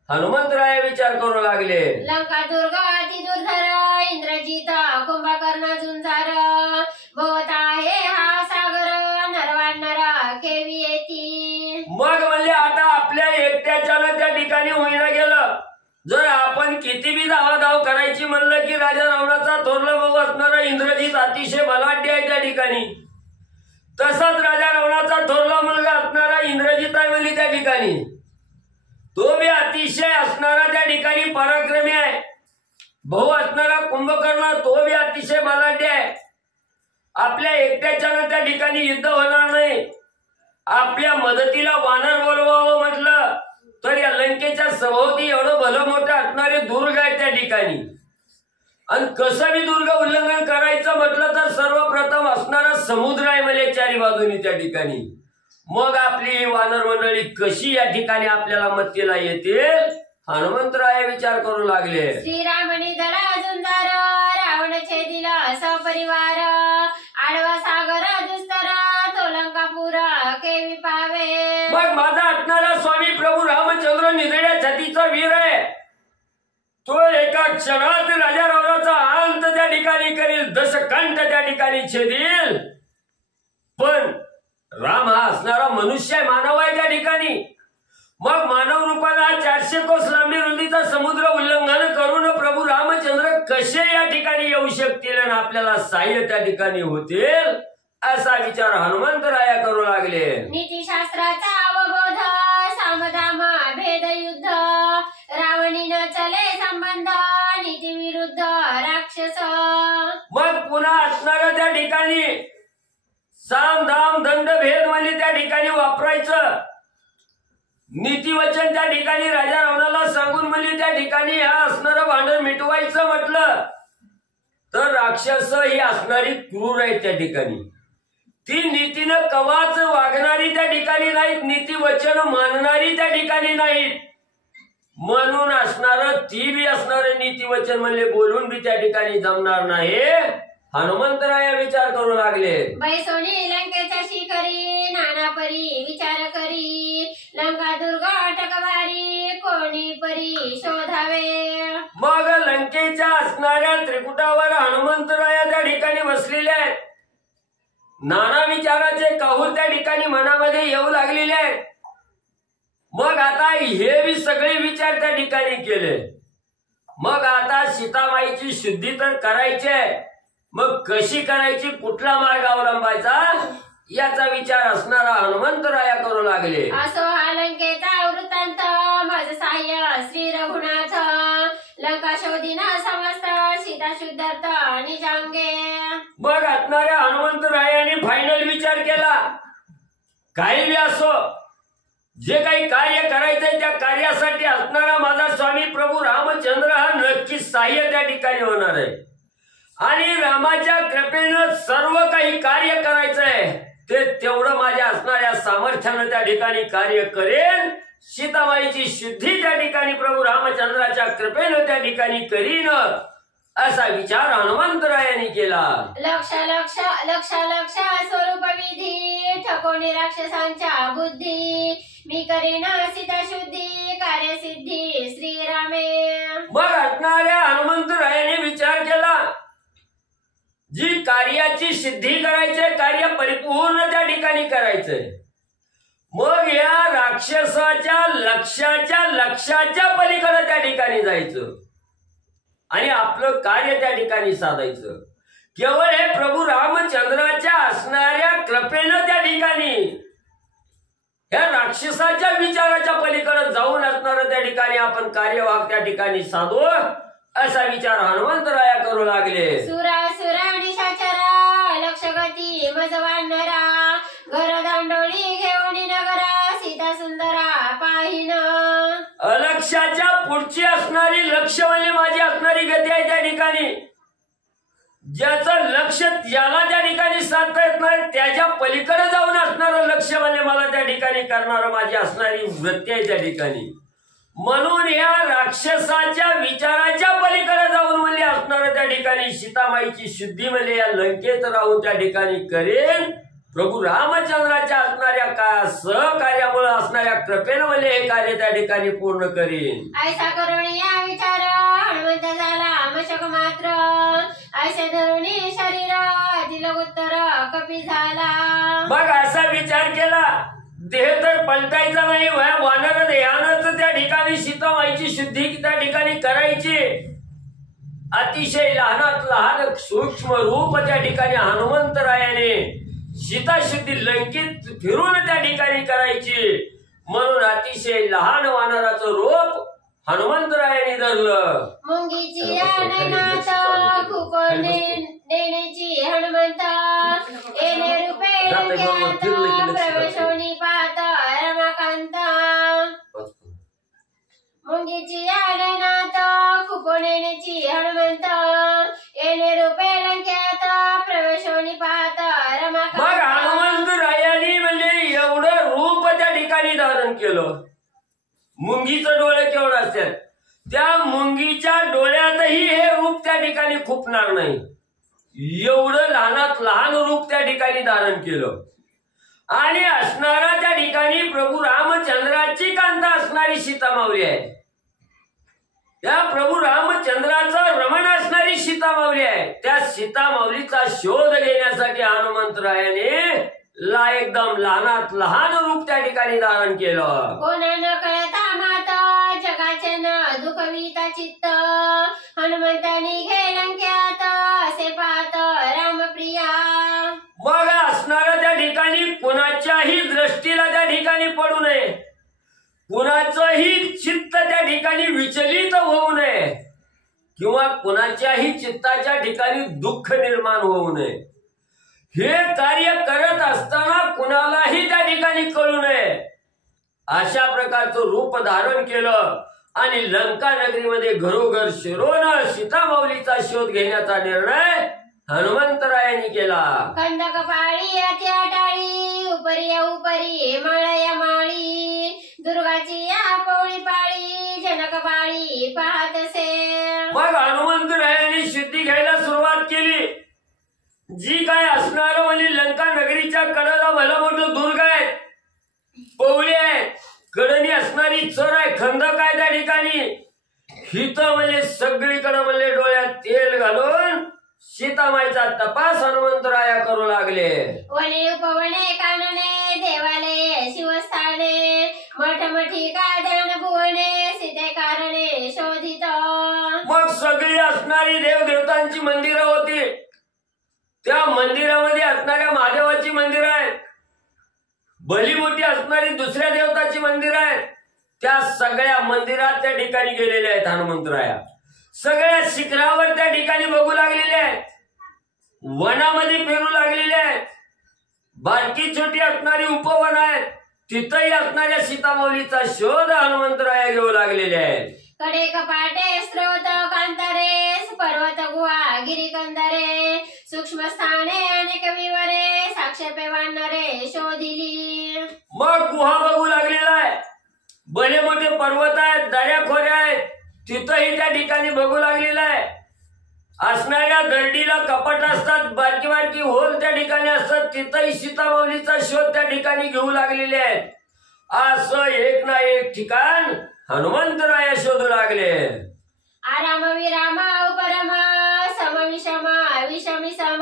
हनुमंतराय विचार करू लागले. लंका दुर्ग अति दुर्धर इंद्रजित कुंभकर्ण झुंजार. भोवत आहे हा सागर नरवानर केवी येती. मग म्हणजे आता आपल्या एकट्याच्यानं त्या ठिकाणी होईना गेलं. जर आपण किती बी धावाधाव करायची म्हणलं की राजा रावणाचा थोरला भाऊ असणारा इंद्रजित अतिशय बलाढ्य आहे त्या ठिकाणी. तसाच राजा रावणाचा थोरला मुलगा असणारा इंद्रजित आहे म्हणजे त्या ठिकाणी तो बी अतिशय असणारा त्या ठिकाणी पराक्रमी आहे. भाऊ असणारा कुंभकर्ण तो बी अतिशय बलाढ्य आहे. आपल्या एकट्याच्यानं त्या ठिकाणी युद्ध होणार नाही. आपल्या मदतीला वानर बोलवावं म्हटलं तर या लंकेच्या सभोवती एवढं भलं मोठं असणारे दुर्ग आहे त्या ठिकाणी. आणि कसं बी दुर्ग उल्लंघन करायचं म्हटलं तर सर्वप्रथम असणारा समुद्र आहे म्हणजे चारी बाजूनी त्या ठिकाणी. मग आपली वानर मंडळी कशी या ठिकाणी आपल्याला मदतीला येतील. हनुमंतराय विचार करू लागले. श्रीरामणी दळा झुंजार रावण छेदिला सपरिवार. आडवा सागर दुस्तर तो लंकापूर केवी पावे. मग माझा असणारा स्वामी प्रभू रामचंद्र निधड्या छातीचा वीर आहे. तो एका क्षणात राजा रावणाचा अंत त्या ठिकाणी करील, दशकंठ त्या ठिकाणी छेदील. पण राम हा असणारा मनुष्य आहे, मानव आहे त्या ठिकाणी. मग मानव रूपाला 400 कोस लांबी रुंदीचा समुद्र उल्लंघन करून प्रभू रामचंद्र कसे या ठिकाणी येऊ शकतील आणि आपल्याला सहाय्य त्या ठिकाणी होतील असा विचार हनुमंतराया करू लागले. नीतिशास्त्राचा अवबोध सामदाम भेद युद्ध. रावणीनं चले संबंध नीती विरुद्ध राक्षस. मग पुन्हा असणाऱ्या त्या ठिकाणी साम दाम दंड भेद म्हणजे त्या ठिकाणी वापरायचं. नीती वचन त्या ठिकाणी राजा रावणाला सांगून म्हणजे त्या ठिकाणी हा असणारं भांडण मिटवायचं म्हटलं तर राक्षस ही असणारी क्रूर आहे त्या ठिकाणी. ती नीतीनं कवाच वागणारी त्या ठिकाणी नाहीत, नीती वचन मानणारी त्या ठिकाणी नाहीत. म्हणून असणार ती बी असणार नीती वचन म्हणले बोलून बी त्या ठिकाणी जमणार नाही. हनुमंतराया विचार करू लागले. बैसोनी लंकेच्या शिखरी नाना परी विचार करी. लंका दुर्ग अटकभारी कोणी परी शोधावे. मग लंकेच्या असणाऱ्या त्रिकुटावर हनुमंतराया त्या ठिकाणी बसलेले आहेत. नाना विचाराचे काहूर त्या ठिकाणी मनामध्ये येऊ लागलेले आहेत. मग आता हे बी सगळे विचार त्या ठिकाणी केले. मग आता सीतामाईची शुद्धी तर करायची आहे. मग कशी करायची, कुठला मार्ग अवलंबायचा याचा विचार असणारा हनुमंतराया करू लागले. असो हा लंकेचा वृत्तांत माझ सहाय्य श्री रघुनाथ. लंका शोधिना समस्त सीता शुद्धार्थ निजांगे. मग असणाऱ्या हनुमंतरायाने फायनल विचार केला. काही बी असो, जे काही कार्य करायचंय त्या कार्यासाठी असणारा माझा स्वामी प्रभू रामचंद्र हा नक्की सहाय्य त्या ठिकाणी होणार आहे. आणि रामाच्या कृपेनं सर्व काही कार्य करायचंय ते तेवढं माझ्या असणाऱ्या सामर्थ्यानं त्या ठिकाणी कार्य करेन. सीताबाईची शुद्धी त्या ठिकाणी प्रभू रामचंद्राच्या कृपेनं त्या ठिकाणी करीन असा विचार हनुमंतरायाने केला. लक्ष लक्ष लक्ष लक्ष स्वरूप विधी ठकोनी राक्षसांच्या बुद्धी. मी करीन सीता शुद्धी कार्यसिद्धी श्रीरामे. मग असणाऱ्या हनुमंतरायाने विचार केला, जी कार्याची सिद्धी करायचे, कार्य परिपूर्ण त्या ठिकाणी करायचंय. मग या राक्षसाच्या लक्षाच्या पलीकडे त्या ठिकाणी जायचं आणि आपलं कार्य त्या ठिकाणी साधायचं. केवळ हे प्रभू रामचंद्राच्या असणाऱ्या कृपेनं त्या ठिकाणी या राक्षसाच्या विचाराच्या पलीकडे जाऊन असणारं त्या ठिकाणी आपण कार्यवाह त्या ठिकाणी साधू असा विचार हनुमंतराया करू लागले. सुरा निशाचरा लक्षगती मजवानरा. घर दांडोळी घेऊन नगरा सीता सुंदरा पाहिन. अलक्षाच्या पुढची असणारी लक्ष म्हणजे माझी असणारी गती आहे त्या ठिकाणी. ज्याचं लक्ष ज्याला त्या ठिकाणी साधता येत नाही त्याच्या पलीकडे जाऊन असणारं लक्ष म्हणजे मला त्या ठिकाणी करणारं माझी असणारी वृत्ती आहे त्या ठिकाणी. म्हणून या राक्षसाच्या विचाराच्या पलीकडे जाऊन म्हणजे असणारं त्या ठिकाणी सीतामाईची शुद्धी म्हणजे या लंकेत राहून त्या ठिकाणी करेन. प्रभू रामचंद्राच्या असणाऱ्या सहकार्यामुळे असणाऱ्या कृपेनं म्हणजे हे कार्य त्या ठिकाणी पूर्ण करेन. ऐसा करून या विचार हनुमंत झाला मशक मात्र, ऐसे धरुणी शरीर दिल उत्तर कपी झाला. मग असा विचार केला, देह तर पलटायचा नाही, वानर देहानच त्या ठिकाणी सीतामाईची शुद्धी त्या ठिकाणी करायची. अतिशय लहानात लहान सूक्ष्म रूप त्या ठिकाणी हनुमंतरायाने सीता शुद्धी लंकेत फिरून त्या ठिकाणी करायची. म्हणून अतिशय लहान वानराचं रूप हनुमंतरायाने धरलं. मुंगीची नयनात खूप नेण्याची हनुमंत, येणे रूपे लंक्यात प्रवेशोनी पाहत रमाकांत. मुंगीची नयनात खूप नेण्याची हनुमंत, येणे रूपे लंक्यात प्रवेशोनी पाहत रमाकांत. मग हनुमंतरायाने म्हणजे एवढं रूप त्या ठिकाणी धारण केलं. मुंगीचं डोळे केवढं असतात, त्या मुंगीच्या डोळ्यातही हे रूप त्या ठिकाणी खुपणार नाही. एवढं लहानात लहान रूप त्या ठिकाणी धारण केलं. आणि असणारा त्या ठिकाणी प्रभू रामचंद्राची कांता असणारी सीतामावली आहे. त्या प्रभू रामचंद्राचं रमण असणारी सीतामावली आहे. त्या सीतामावलीचा शोध घेण्यासाठी हनुमंतरायाने एकदम लहानात लहान रूप त्या ठिकाणी धारण केलं. कोणा न कळता मात जगाचे न दुखविता चित्त, हनुमंतानी घे लंक्यात असे पाहत रामप्रिया. मग असणारा त्या ठिकाणी कुणाच्याही दृष्टीला त्या ठिकाणी पडू नये, कुणाचंही चित्त त्या ठिकाणी विचलित होऊ नये किंवा कुणाच्याही चित्ताच्या ठिकाणी दुःख निर्माण होऊ नये. हे कार्य करत असताना कुणालाही त्या ठिकाणी कळू नये अशा प्रकारचं रूप धारण केलं. आणि लंका नगरीमध्ये घरोघर शिरोन सीतामाऊलीचा शोध घेण्याचा निर्णय हनुमंतरायांनी केला. खंडक पाळी त्या टाळी, उपरी उपरी मळया माळी, दुर्गाची या पोळी पाळी, जनक पाळी पाहतसे. मग हनुमंतरायांनी शुद्धी घ्यायला सुरुवात केली. जी काय असणार म्हणजे लंका नगरीच्या कडेला भलं मोठं दुर्ग आहे, पवळी आहे, कडनी असणारी चर आहे, खंदक आहे त्या ठिकाणी. हिथं म्हणजे सगळीकडे म्हणजे डोळ्यात तेल घालून सीतामाईचा तपास हनुमंतराया करू लागले. वने उपवने कानने देवालये शिवस्थाने, मठमठी कादन भुवने सीते कारणे शोधित. मग सगळी असणारी देवदेवतांची मंदिरं होती. त्या मंदिरामध्ये असणाऱ्या महादेवाची मंदिरं आहेत, भली मोठी असणारी दुसऱ्या देवताची मंदिरं आहेत. त्या सगळ्या मंदिरात त्या ठिकाणी गेलेले आहेत हनुमंतराया. सगळ्या शिखरावर त्या ठिकाणी बघू लागलेले आहेत, वनामध्ये फिरू लागलेले आहेत. बारकी छोटी असणारी उपवन आहेत, तिथंही असणाऱ्या सीतामाऊलीचा शोध हनुमंतराया घेऊ लागलेले आहेत. कडे कपाटे स्रोत कांतारे, पर्वत गुहा गिरी कंदरे, सूक्ष्म स्थाने अनेक विवरे, साक्षेपे वानरे शोधिली. मग गुहा बघू लागलेला आहे, भले मोठे पर्वत आहेत, दऱ्या खोऱ्या आहेत, तिथंही त्या ठिकाणी बघू लागलेला आहे. असणाऱ्या दरडीला कपाट असतात, बारकी बारकी होल त्या ठिकाणी असतात, तिथंही सीतामाऊलीचा शोध त्या ठिकाणी घेऊ लागलेले आहेत. असं एक ना एक ठिकाण हनुमंतराया शोधू लागले. आराम विराम उपरम सम विषम विषमी सम,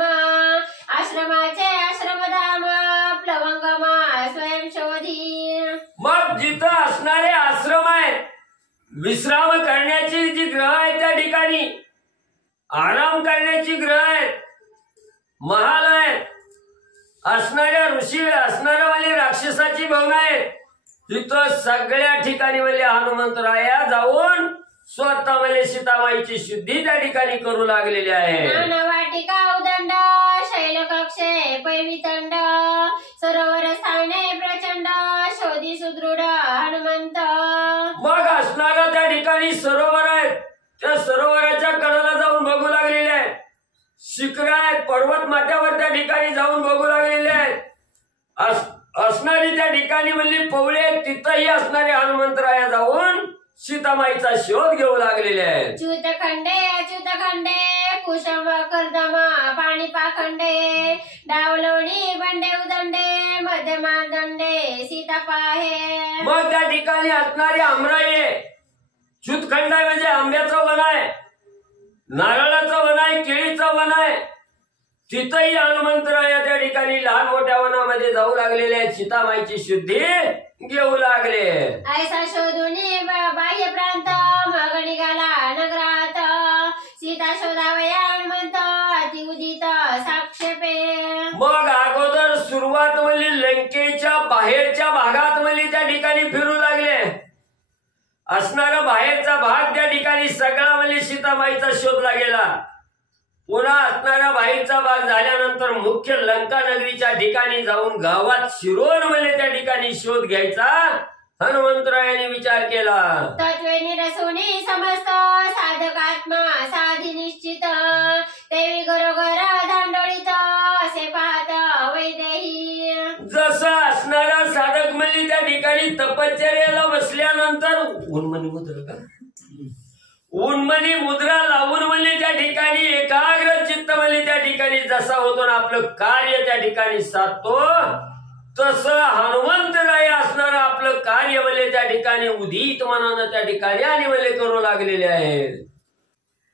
आश्रमाचे आश्रमधाम प्लवंगम स्वयं शोधी. मग जिथं असणारे आश्रम आहेत, विश्राम करण्याची जी ग्रह आहेत त्या ठिकाणी, आराम करण्याची ग्रह आहेत, महाल आहेत, असणाऱ्या ऋषी असणाऱ्या वाली राक्षसाची भवन आहेत, तिथं सगळ्या ठिकाणी म्हणजे हनुमंतराया जाऊन स्वतः म्हणजे सीतामाईची शुद्धी त्या ठिकाणी करू लागलेली आहे. वाटिका उदंड शैल कक्षे पैवितंड, सरोवर स्थाने प्रचंड शोधी सुदृढ हनुमंत. मग असणारा त्या ठिकाणी सरोवर आहेत, त्या सरोवराच्या कडेला जाऊन बघू लागलेले आहेत. शिखर तिथंही असणारे हनुमंतराया जाऊन सीतामाईचा शोध घेऊ लागलेले आहेत. अच्युत खंडे कुशम कर्दमा पाणी पाखंडे डावलोणी बंडे उदंडे मध्यमा दंडे सीता पाहे. मग त्या ठिकाणी असणारी आमराई च्युतखंड आहे, म्हणजे आंब्याचं वन आहे, नारळाचं वन आहे, केळीचं वन आहे. तिथंही हनुमंतराया त्या ठिकाणी लहान मोठ्या वनामध्ये जाऊ लागलेले आहेत, सीतामाईची शुद्धी घेऊ लागले. ऐसा शोधुनी बाह्य प्रांत मग निघाला नगरात सीता शोधावया हनुमंत अति उदित साक्षेपे. मग अगोदर सुरुवात म्हणजे लंकेच्या बाहेरच्या भागात म्हणजे त्या ठिकाणी फिरू लागले. असणारा बाहेरचा भाग त्या ठिकाणी सगळा म्हणजे सीतामाईचा शोधला गेला. पुन्हा असणारा बाहेरचा भाग झाल्यानंतर मुख्य लंका नगरीच्या ठिकाणी जाऊन गावात शिरोड म्हणजे त्या ठिकाणी शोध घ्यायचा हनुमंतरायाने विचार केला. तत्वे निरसुनी समस्त साधकात्मा साधी निश्चित देवी गरोगर दांडोळीत असे पाहत वैदेही. जसं असणारा साधक म्हणजे त्या ठिकाणी तपश्चर्याला बसल्यानंतर उन्मनी मुद्रा लावून म्हणजे त्या ठिकाणी एकाग्र चित्त म्हणजे त्या ठिकाणी जसा होतो ना आपलं कार्य त्या ठिकाणी साधतो, तसं हनुमंतराय असणारं आपलं कार्य म्हणजे त्या ठिकाणी उदित मनानं त्या ठिकाणी आणि म्हणजे करू लागलेले आहेत.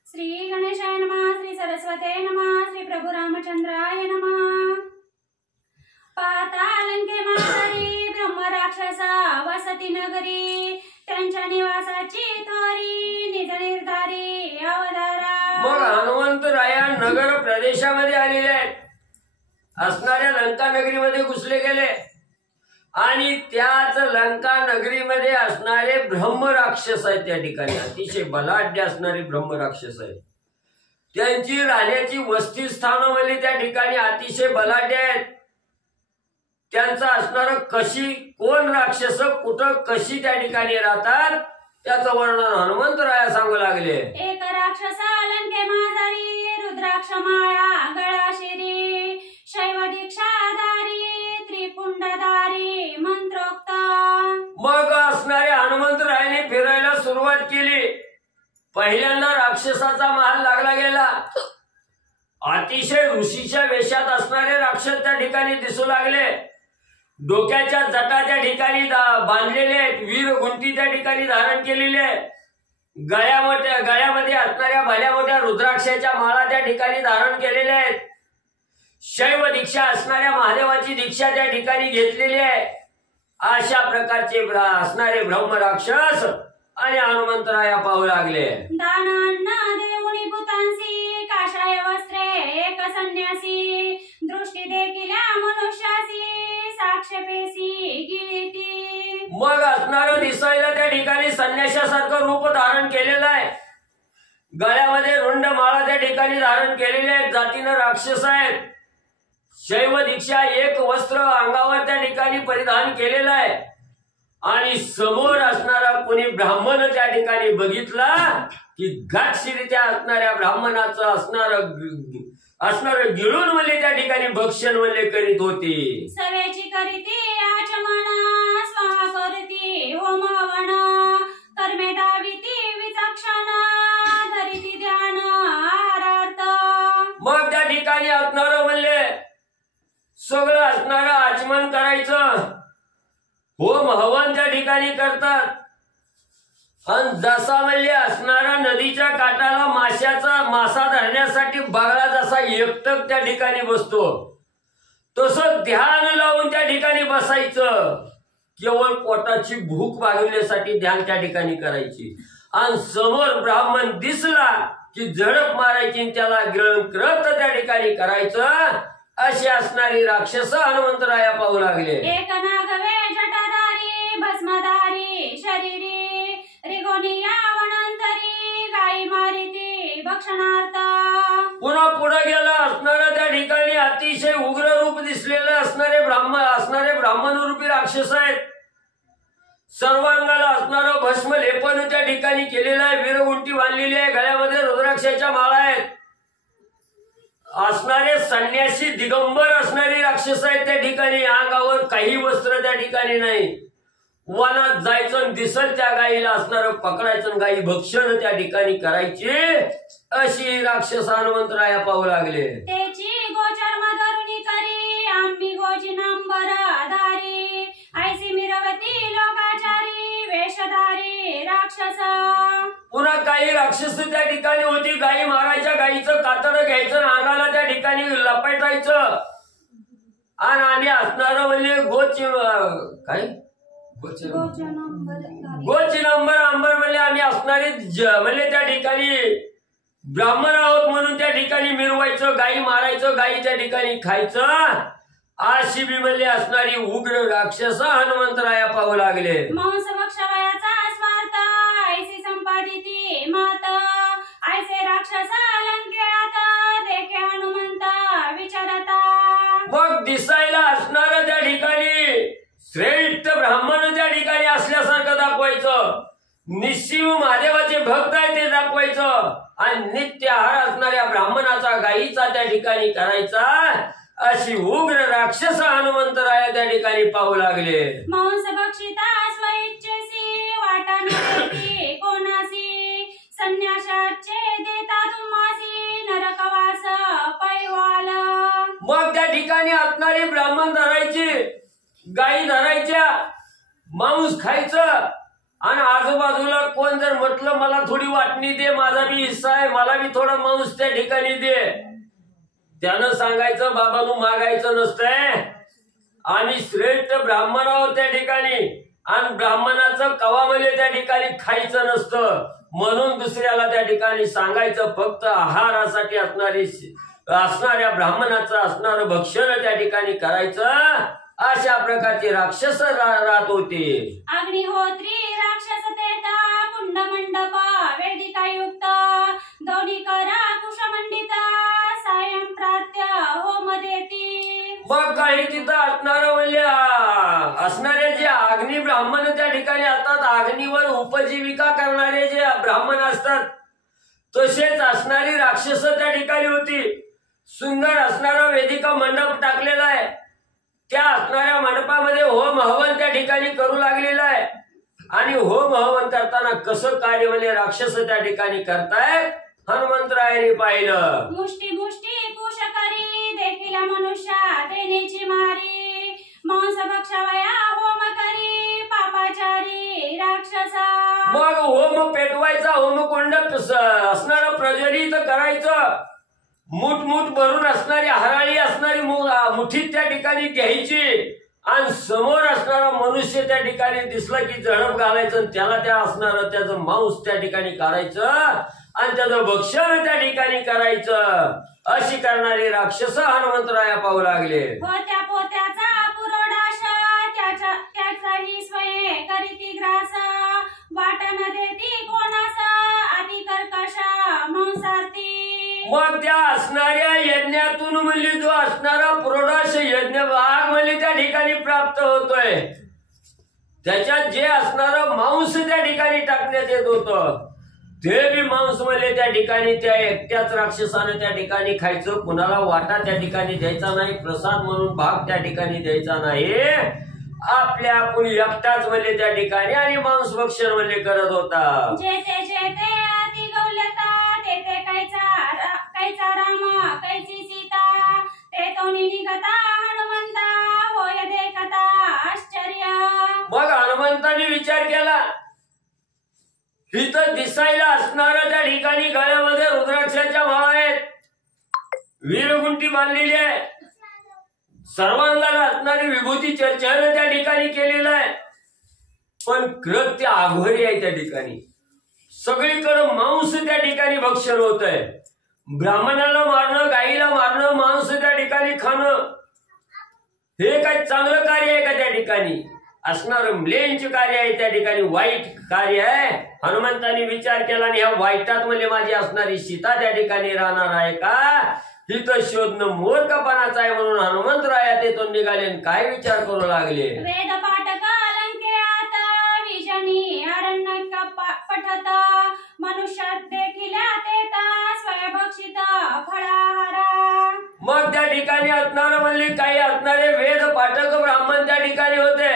श्री गणेशाय नमः, श्री सरस्वते नमः, श्री प्रभू रामचंद्राय नमः. पातालंके माधरी ब्रह्म राक्षसा वसती नगरी त्यांच्या निवासाची थोरी निज निर्धारी अवतारा. मग हनुमंतराया नगर प्रदेशामध्ये आलेले आहेत, असणाऱ्या लंका नगरीमध्ये घुसले गेले आणि त्याच लंका नगरीमध्ये असणारे ब्रह्म राक्षस आहेत. त्या ठिकाणी अतिशय बलाढ्य असणारे ब्रह्म राक्षस आहेत. त्यांची राहण्याची वस्ती स्थानं म्हणजे त्या ठिकाणी अतिशय बलाढ्य आहेत. त्यांचं असणारं कशी कोण राक्षस कुठं कशी त्या ठिकाणी राहतात त्याचं वर्णन हनुमंतराया सांगू लागले. एक राक्षसा लंके माधारी रुद्राक्ष माळा गळा शिरी शैव दीक्षाधारी त्रिपुंडधारी मंत्रोक्त. मग असणाऱ्या हनुमंतरायाने फिरायला सुरुवात केली. पहिल्यांदा राक्षसाचा महाल लागला गेला. अतिशय ऋषीच्या वेशात असणारे राक्षस त्या ठिकाणी दिसू लागले. डोक्याच्या जटा त्या ठिकाणी बांधलेले आहेत, वीर गुंती त्या ठिकाणी धारण केलेली आहे. गळ्यामध्ये असणाऱ्या भल्या मोठ्या रुद्राक्षाच्या माळा त्या ठिकाणी धारण केलेल्या आहेत. शैव दीक्षा असणाऱ्या महादेवाची दीक्षा त्या ठिकाणी घेतलेली आहे. अशा प्रकारचे असणारे ब्रह्म राक्षस आणि हनुमंतराया पाहू लागले. दानांना देऊनी भूतांसी काशाय वस्त्रे एक संन्यासी दृष्टी देखील मनुष्यासी साक्षपेसी गिळती. मग असणारं दिसायला त्या ठिकाणी संन्याशासारखं रूप धारण केलेलं आहे. गळ्यामध्ये रुंड माळा त्या ठिकाणी धारण केलेले आहेत. जातीनं राक्षस आहेत. शैव दीक्षा एक वस्त्र अंगावर त्या ठिकाणी परिधान केलेलं आहे. आणि समोर असणारा कोणी ब्राह्मण त्या ठिकाणी बघितला की गाठशिरीत्या असणाऱ्या ब्राह्मणाचं असणारं गिळून म्हणजे त्या ठिकाणी भक्षण म्हणजे करीत होते. सवेची करीती आचमना स्वाहा करती होम हवन कर्मे दाविती विचक्षण धरिती ध्यान आरार्थ. मग त्या ठिकाणी असणारं म्हणले सगळं असणारं आचमन करायचं, होम हवन त्या ठिकाणी करतात. आणि जसा म्हणजे असणारा नदीच्या काठाला मासा धरण्यासाठी बगळा जसा एकटक त्या ठिकाणी बसतो, तसं ध्यान लावून त्या ठिकाणी बसायचं. केवळ पोटाची भूक भागवण्यासाठी ध्यान त्या ठिकाणी करायची. आणि समोर ब्राह्मण दिसला की झडप मारायची आणि त्याला गिळंकृत त्या ठिकाणी करायचं. अशी असणारी राक्षस हनुमंतराया पाहू लागले. एक नागवे जटाधारी भस्मधारी शरीरी रिगोनिया वनंतरी गाई मारिती भक्षणार्थ. पुन्हा पुढे गेला असणारा त्या ठिकाणी अतिशय उग्र रूप दिसलेले असणारे ब्राह्मण रूपी राक्षस आहेत. सर्वांगाला असणारं भस्म लेपन त्या ठिकाणी केलेलं आहे. वीरगुंटी बांधलेली आहे. गळ्यामध्ये रुद्राक्षाच्या माळा आहेत. असणारे संन्यासी दिगंबर असणारी राक्षस आहेत. त्या ठिकाणी अंगावर काही वस्त्र त्या ठिकाणी नाही. वनात जायचं आणि दिसल त्या गायीला असणारं पकडायचं आणि गायी भक्षण त्या ठिकाणी करायची अशी राक्षस हनुमंतराया पाहू लागले. तेची गोचर मधुरुनी करी आम्ही गोजिनांबर धारी ऐसी मिरवती लोकाचारी वेशधारी राक्षस. पुन्हा काही राक्षस त्या ठिकाणी होती. गायी मारायच्या, गायीचं कातडं घ्यायचं, अंगाला त्या ठिकाणी लपेटायचं आणि आम्ही असणार म्हणजे काय गोचिनंबर अंबर म्हणजे आम्ही असणारे म्हणजे त्या ठिकाणी ब्राह्मण आहोत म्हणून त्या ठिकाणी मिरवायचं, गायी मारायचं, गायी त्या ठिकाणी खायचं अशी बी म्हणजे असणारी उग्र राक्षस हनुमंतराया पाहू लागले. मांस भक्षवयाचा स्वार्थ ऐसी संपादिती मात ऐसे राक्षस लंकेत देखे हनुमंत विचारता. मग दिसायला असणार त्या ठिकाणी श्रेष्ठ ब्राह्मण त्या ठिकाणी असल्यासारखं दाखवायचं, निशिव महादेवाचे भक्त आहे ते दाखवायचं आणि नित्य आहार असणाऱ्या ब्राह्मणाचा गायीचा त्या ठिकाणी करायचा अशी उग्र राक्षस हनुमंतराया त्या ठिकाणी पाहू लागले. मांस भक्षिता स्वइच्छेसी वाटा न देती कोणासी संन्यासाचे देता तुम्हासी नरकवास पैवाल. मग त्या ठिकाणी असणारे ब्राह्मण धरायचे, गायी धरायच्या, मांस खायचं आणि आजूबाजूला कोण जर म्हटलं मला थोडी वाटणी दे, माझा बी हिस्सा आहे, मला बी थोडा मांस त्या ठिकाणी दे, त्यानं सांगायचं बाबांनो मागायचं नसतंय, आम्ही श्रेष्ठ ब्राह्मण आहोत त्या ठिकाणी आणि ब्राह्मणाचं कवामध्ये त्या ठिकाणी खायचं नसतं म्हणून दुसऱ्याला त्या ठिकाणी सांगायचं फक्त आहारासाठी असणाऱ्या ब्राह्मणाचं असणारं भक्षण त्या ठिकाणी करायचं. अशा प्रकारचे राक्षस राहत होते. अग्निहोत्री राक्षस तेता कुंड मंडप वेदिका युक्त दोन्ही करा कुशमंडित सायं प्रात्य होम देती. मग काही तिथं असणार म्हणजे असणारे जे अग्नी ब्राह्मण त्या ठिकाणी असतात, अग्नीवर उपजीविका करणारे जे ब्राह्मण असतात तसेच असणारी राक्षस त्या ठिकाणी होती. सुंदर असणारा वेदिका मंडप टाकलेला आहे, त्या असणाऱ्या मंडपामध्ये होम हवन त्या ठिकाणी करू लागलेलं आहे आणि होम हवन करताना कसं कार्य म्हणजे राक्षस त्या ठिकाणी करतायत हनुमंतरायाने पाहिलं. मुष्टी मुष्टी कुशकरी देखील मनुष्या देण्याची मारी मांस भक्षवया होम करी पापाचारी राक्षसा. मग होम पेटवायचा, होमकुंड असणारं प्रज्वलित करायचं, मुठ भरून असणारी हराळी असणारी मुठीत त्या ठिकाणी घ्यायची आणि समोर असणारा मनुष्य त्या ठिकाणी दिसला की झडप घालायचं, त्याला त्या असणारं त्याचं मांस त्या ठिकाणी काढायचं आणि त्याचं भक्षण त्या ठिकाणी करायचं. अशी करणारी राक्षस हनुमंतराया पाहू लागले. होत्या पोत्याचा पुरोडाश त्याचाही स्वये करीती ग्रास वाटन देती कोणास अति कर्कश मांसार्थी. मग त्या असणाऱ्या यज्ञातून म्हणजे जो असणारा पुरोडाश यज्ञ भाग म्हणजे त्या ठिकाणी प्राप्त होतोय, त्याच्यात जे असणारं मांस त्या ठिकाणी टाकण्यात येत होतं ते बी मांस म्हणजे त्या ठिकाणी त्या एकट्याच राक्षसाने त्या ठिकाणी खायचं, कुणाला वाटा त्या ठिकाणी द्यायचा नाही, प्रसाद म्हणून भाग त्या ठिकाणी द्यायचा नाही, आपल्या आपण एकटाच म्हणजे त्या ठिकाणी आणि मांस भक्षण म्हणजे करत होता. जेते जेते अति गौल्यता तेते कैचा राम कैची सीता ते तोनी निघता हनुमंता होय देखता आश्चर्य. मग हनुमंताने विचार केला, इथं दिसायला असणाऱ्या त्या ठिकाणी गळ्यामध्ये रुद्राक्षाच्या माळा आहेत, वीरगुंटी बांधलेली आहे, सर्वांगाला असणारी विभूती चर्चेने त्या ठिकाणी केलेलं आहे, पण कृत्य आघोरी आहे त्या ठिकाणी. सगळीकडे मांस त्या ठिकाणी भक्षण होत आहे, ब्राह्मणाला मारणं, गाईला मारणं, मांस त्या ठिकाणी खाणं हे काय चांगलं कार्य आहे का? त्या ठिकाणी असणारं म्लेंच कार्य आहे, त्या ठिकाणी वाईट कार्य आहे. हनुमंताने विचार केला आणि ह्या वाईटात म्हणजे माझी असणारी सीता त्या ठिकाणी राहणार आहे का? तिथं शोधणं मूर्खपणाचं आहे म्हणून हनुमंतराया तेथून निघाले आणि काय विचार करू लागले. वेद पाठक लंकेत विजनी अरण्य पठत मनुष्यात देखील तेता स्वयंभक्षित फळाहारा. मग त्या ठिकाणी असणार म्हणजे काही असणारे वेद पाठक ब्राह्मण त्या ठिकाणी होते,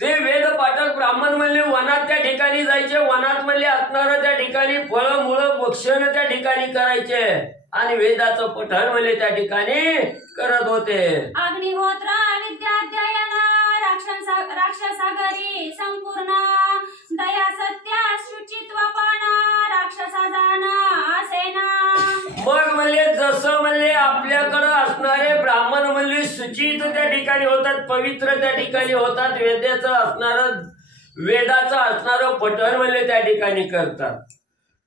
ते वेद पाठक ब्राह्मण म्हणले वनात त्या ठिकाणी जायचे, वनात म्हणले असणारं त्या ठिकाणी फळं मुळं भक्षण त्या ठिकाणी करायचे आणि वेदाचं पठण म्हणले त्या ठिकाणी करत होते. अग्निहोत्र विद्याध्ययन राक्षसागरी संपूर्ण दया सत्य शुचित्वपण राक्षसा जाण असेना. मग म्हणले जसं म्हणले आपल्याकडं असणारे ब्राह्मण म्हणले शुचित त्या ठिकाणी होतात, पवित्र त्या ठिकाणी होतात, वेदाचं असणारं पठण म्हणले त्या ठिकाणी करतात.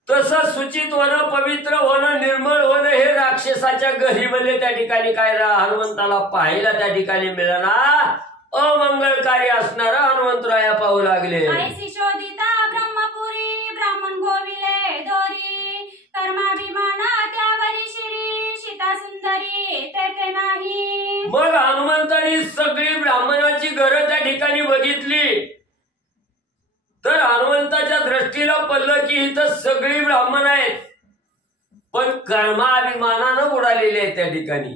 तसं शुचित होणं, पवित्र होणं, निर्मळ होणं हे राक्षसाच्या घरी म्हणले त्या ठिकाणी काय हनुमंताला पाहायला त्या ठिकाणी मिळणार. अमंगलकारी असणारा हनुमंतराया पाहू लागले. ऐसी शोधिता ब्रह्मपुरी ब्राह्मण गोविले दोरी कर्माभिमान त्यावरी शिरी सीता सुंदरी तेथे नाही. मग हनुमंतांनी सगळी ब्राह्मणाची घरं त्या ठिकाणी बघितली तर हनुमंताच्या दृष्टीला पडलं की इथं सगळी ब्राह्मण आहेत पण कर्माभिमानानं उडालेले आहेत त्या ठिकाणी.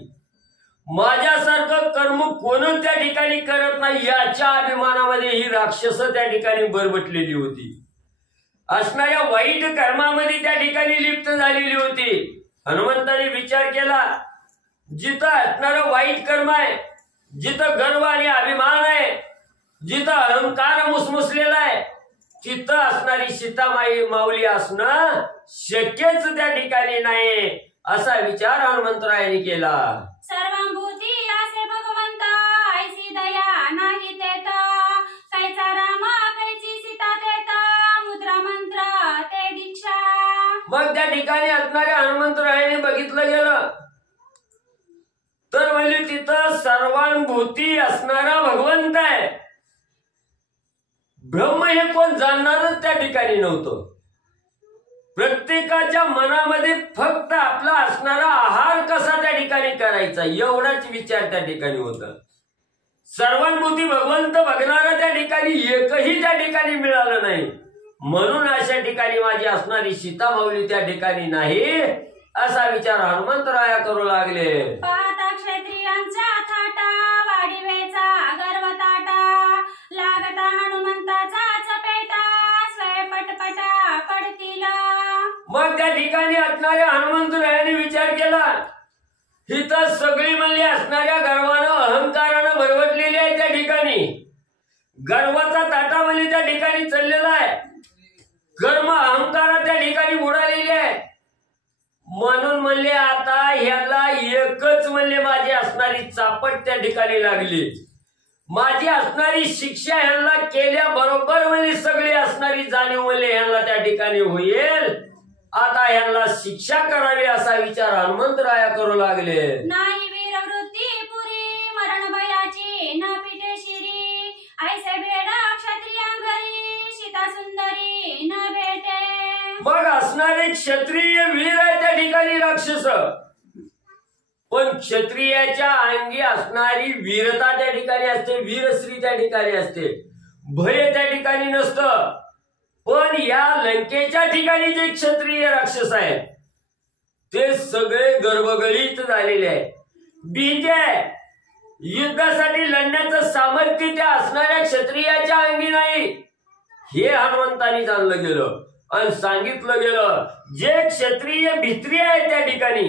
माझ्यासारखं कर्म कोणच त्या ठिकाणी करत नाही याच्या अभिमानामध्ये ही राक्षस त्या ठिकाणी बरबटलेली होती. असणाऱ्या वाईट कर्मामध्ये त्या ठिकाणी लिप्त झालेली होती. हनुमंताने विचार केला जिथं असणारं वाईट कर्म आहे, जिथं गर्व आणि अभिमान आहे, जिथं अहंकार मुसमुसलेला आहे तिथं असणारी सीतामाई माऊली असणं शक्यच त्या ठिकाणी नाही असा विचार हनुमंतरायांनी केला. सर्वभूती असे भगवंत ऐसी दया नाही तेत कैचा राम कैची सीता तेत मुद्रा मंत्र ते दीक्षा. मग त्या ठिकाणी असणाऱ्या हनुमंतरायांनी बघितलं गेलं तर म्हणजे तिथं सर्वानुभूती असणारा भगवंत आहे. ब्रह्म हे कोण जाणणारच त्या ठिकाणी नव्हतं. प्रत्येकाच्या मनामध्ये फक्त आपला असणारा आहार कसा त्या ठिकाणी करायचा एवढाच विचार त्या ठिकाणी होता. सर्वानुभूती भगवंत बघणारा त्या ठिकाणी एकही त्या ठिकाणी मिळालं नाही. म्हणून अशा ठिकाणी माझी असणारी सीता माऊली त्या ठिकाणी नाही असा विचार हनुमंतराया करू लागले. पाहता क्षत्रियांचा थाटा वाढीवेचा गर्व ताटा लागता हनुमंताचा चपेटा स्वय पटपटा पडतील. मग त्या ठिकाणी असणाऱ्या हनुमंतरायांनी विचार केला हिथं सगळी म्हणली असणाऱ्या गर्वानं अहंकारानं भरवटलेली आहे. त्या ठिकाणी गर्वाचा ताटा म्हणजे त्या ठिकाणी चाललेला आहे. कर्म अहंकार त्या ठिकाणी उडालेली आहे. म्हणून म्हणले आता ह्याला एकच म्हणले माझी असणारी चापट त्या ठिकाणी लागली. माझी असणारी शिक्षा ह्यांना केल्याबरोबर म्हणले सगळी असणारी जाणीव म्हणले ह्यांना त्या ठिकाणी होईल. आता ह्यांना शिक्षा करावी असा विचार हनुमंतराया करू लागले. नाही वीर वृत्ती पुरी मरण भयाची न पिटे शिरी ऐसे भेड क्षत्रियांघरी सीता सुंदरी न भेटे. मग असणारे क्षत्रिय वीर आहे त्या ठिकाणी राक्षस पण क्षत्रियाच्या अंगी असणारी वीरता त्या ठिकाणी असते, वीरश्री त्या ठिकाणी असते, भय त्या ठिकाणी नसतं. पण या लंकेच्या ठिकाणी जे क्षत्रिय राक्षस आहेत ते सगळे गर्भगळीत झालेले आहेत. भीती आहे. युद्धासाठी लढण्याचं सामर्थ्य त्या असणाऱ्या क्षत्रियाच्या अंगी नाही हे हनुमंतांनी जाणलं गेलं आणि सांगितलं गेलं जे क्षत्रिय भित्री आहेत त्या ठिकाणी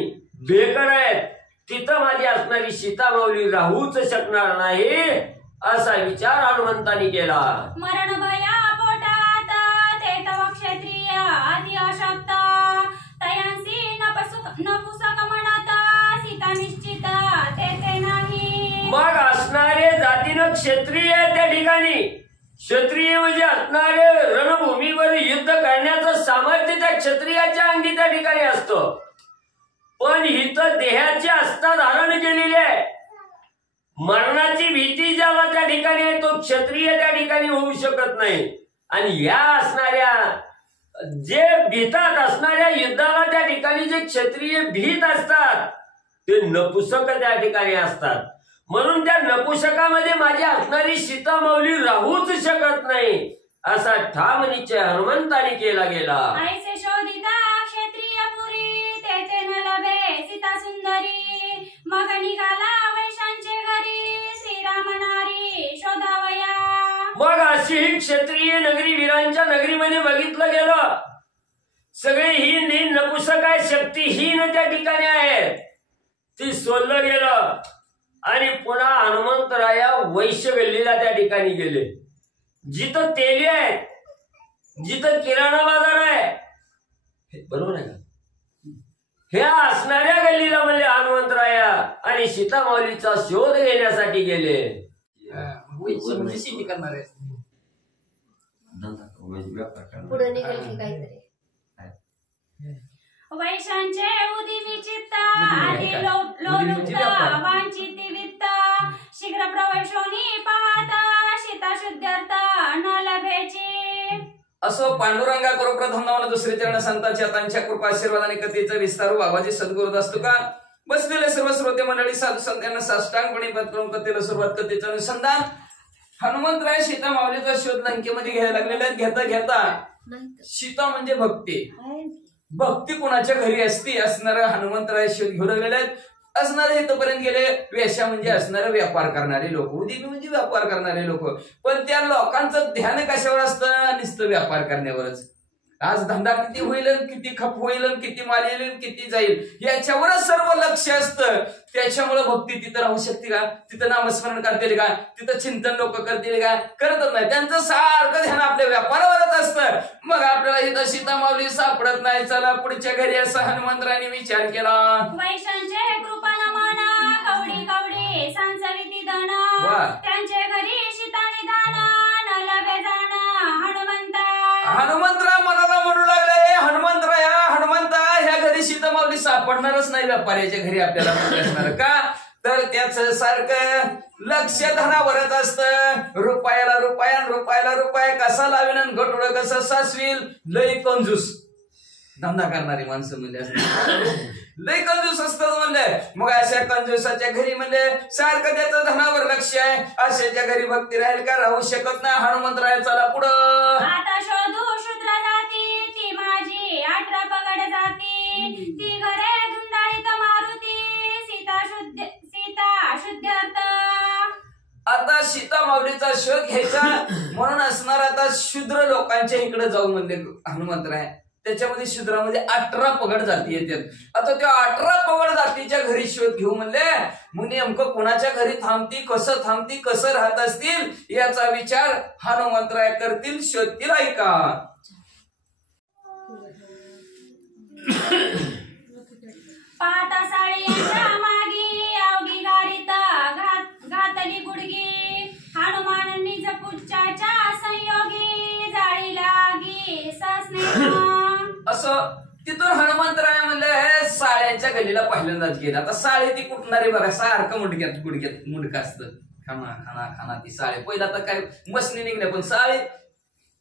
बेकर आहेत तिथं माझी असणारी सीता माऊली राहूच शकणार नाही असा विचार हनुमंतांनी केला. मरण भया पोटात ते तव क्षत्रिय अति अशक्त तयांसी नपुसक म्हणत सीता निश्चित तेथे नाही. मग असणारे जातीनं क्षत्रिय आहे त्या ठिकाणी. क्षत्रिय म्हणजे असणारे रणभूमीवर युद्ध करण्याचं सामर्थ्य त्या क्षत्रियाच्या अंगी त्या ठिकाणी असतं. पण हिथं देहाची आस्था धारण केलेली आहे. मरणाची भीती ज्याला त्या ठिकाणी आहे तो क्षत्रिय त्या ठिकाणी होऊ शकत नाही. आणि या असणाऱ्या जे भीतात असणाऱ्या युद्धाला त्या ठिकाणी जे क्षत्रिय भीत असतात ते नपुसक त्या ठिकाणी असतात. म्हणून त्या नपुसकामध्ये माझी असणारी सीता माऊली राहूच शकत नाही असा ठाम निश्चय हनुमंतांनी केला गेला. ऐसे शोधिता क्षत्रिय पुरी तेथे न लभे सीता सुंदरी मग निघाला वैशांचे घरी श्रीराम नारी शोधावया. मग अशी ही क्षत्रिय नगरी वीरांच्या नगरीमध्ये बघितलं गेलं. सगळे हीन नपुसक आहे, शक्तीहीन त्या ठिकाणी आहे. ती सोडलं गेलं आणि पुन्हा हनुमंतराया वैश्य गल्लीला त्या ठिकाणी गेले. जिथं तेली आहे, जिथं किराणा बाजार आहे, बरोबर आहे का, ह्या असणाऱ्या गल्लीला म्हणजे हनुमंतराया आणि सीतामाऊलीचा शोध घेण्यासाठी गेले. शेती करणार आहे. पुढे निघेल की काहीतरी. वैशांचे उदिमी चित्त आधी लोलुप्त वांछिती वित्त शीघ्र प्रवेशोनी पाहता सीता शुद्ध्यर्थ न लभेची. असो पांडुरंगा करो प्रथम नावानं दुसरे चरण संतांच्या त्यांच्या कृपा आशीर्वाद आणि कथेचा विस्तार बाबाजी सद्गुरुत असतो का. बसलेले सर्व श्रोते मंडळी साधू संतांना साष्टांगपणे पत्करून कथेला सुरुवात, कथेचं अनुसंधान. हनुमंतराय सीता माऊलीचा शोध लंकेमध्ये घ्यायला लागलेला. घेता घेता सीता म्हणजे भक्ती. भक्ती कुणाच्या घरी असती असणारा हनुमंतराय शोध घेऊन लागलेले आहेत. असणारे इथपर्यंत गेले. वेश्या म्हणजे असणारे व्यापार करणारे लोक, उदिमी म्हणजे व्यापार करणारे लोक. पण त्या लोकांचं ध्यान कशावर असतं? नुसतं व्यापार करण्यावरच. आज धंदा किती होईल, किती खप होईल, किती माल येईल, किती जाईल याच्यावरच सर्व लक्ष असतं. त्याच्यामुळे भक्ती तिथं राहू शकते का? तिथं नामस्मरण करतील का? तिथं चिंतन लोक करतील का? करतच नाही. त्यांचं सारखं ध्यान आपल्या व्यापारावरच असतं. मग आपल्याला इथं सीता माऊली सापडत नाही. चला पुढच्या घरी असं हनुमंतरायाने विचार केला. वैशांचे कृपा नमना कवडी कवडी सांसविती दाना त्यांचे घरी सीता निधान न लभे जाणं. हनुमंतराय मनाला म्हणू लागले, हनुमंता ह्या घरी सीता माऊली सापडणारच नाही. व्यापाऱ्याच्या घरी आपल्याला असणार का? तर त्याच सारखं लक्ष धनावरच असतं. रुपयाला रुपया कसा लावेल आणि गटोड कसं सासवील. लई कंजूस धंदा करणारी माणसं म्हणजे लई कंजूस असतात म्हणले. मग अशा कंजूसाच्या घरी म्हणजे सारखं त्याचं धनावर लक्ष आहे. अशाच्या घरी भक्ती राहील का? राहू शकत नाही. हनुमंतराय चला पुढं. आता शोधू शूद्र जाती ती माझी 18 पगड जाती. ती घरे धुंदाळीत मारुती सीता शुद्ध्यर्थ. आता सीता माऊलीचा शोध घ्यायचा म्हणून असणार. आता शूद्र लोकांच्या इकडे जाऊ म्हणले हनुमंतराय. त्याच्यामध्ये शूद्रामध्ये 18 पगड जाती येतात. आता त्या 18 पगड जातीच्या घरी शोध घेऊ म्हणले. मग नेमकं कोणाच्या घरी थांबती, कसं राहत असतील याचा विचार हनुमंतराय करतील, शोधतील. ऐका. पाहता साळीच्या मागी अवघी गारीत घातली गुडगी. हनुमान निज पुच्चाच्या संयोगी जाळी लागी सस्नेह. असं तिथून हनुमंतराय म्हणले हे साळ्यांच्या गल्लीला पहिल्यांदाच गेला. आता साळे ती कुठणारी बघा, सारखं गुडघ्यात मुंडकं असतं. खाना ती साळे. पहिला तर काय मसनी निघले, पण साळे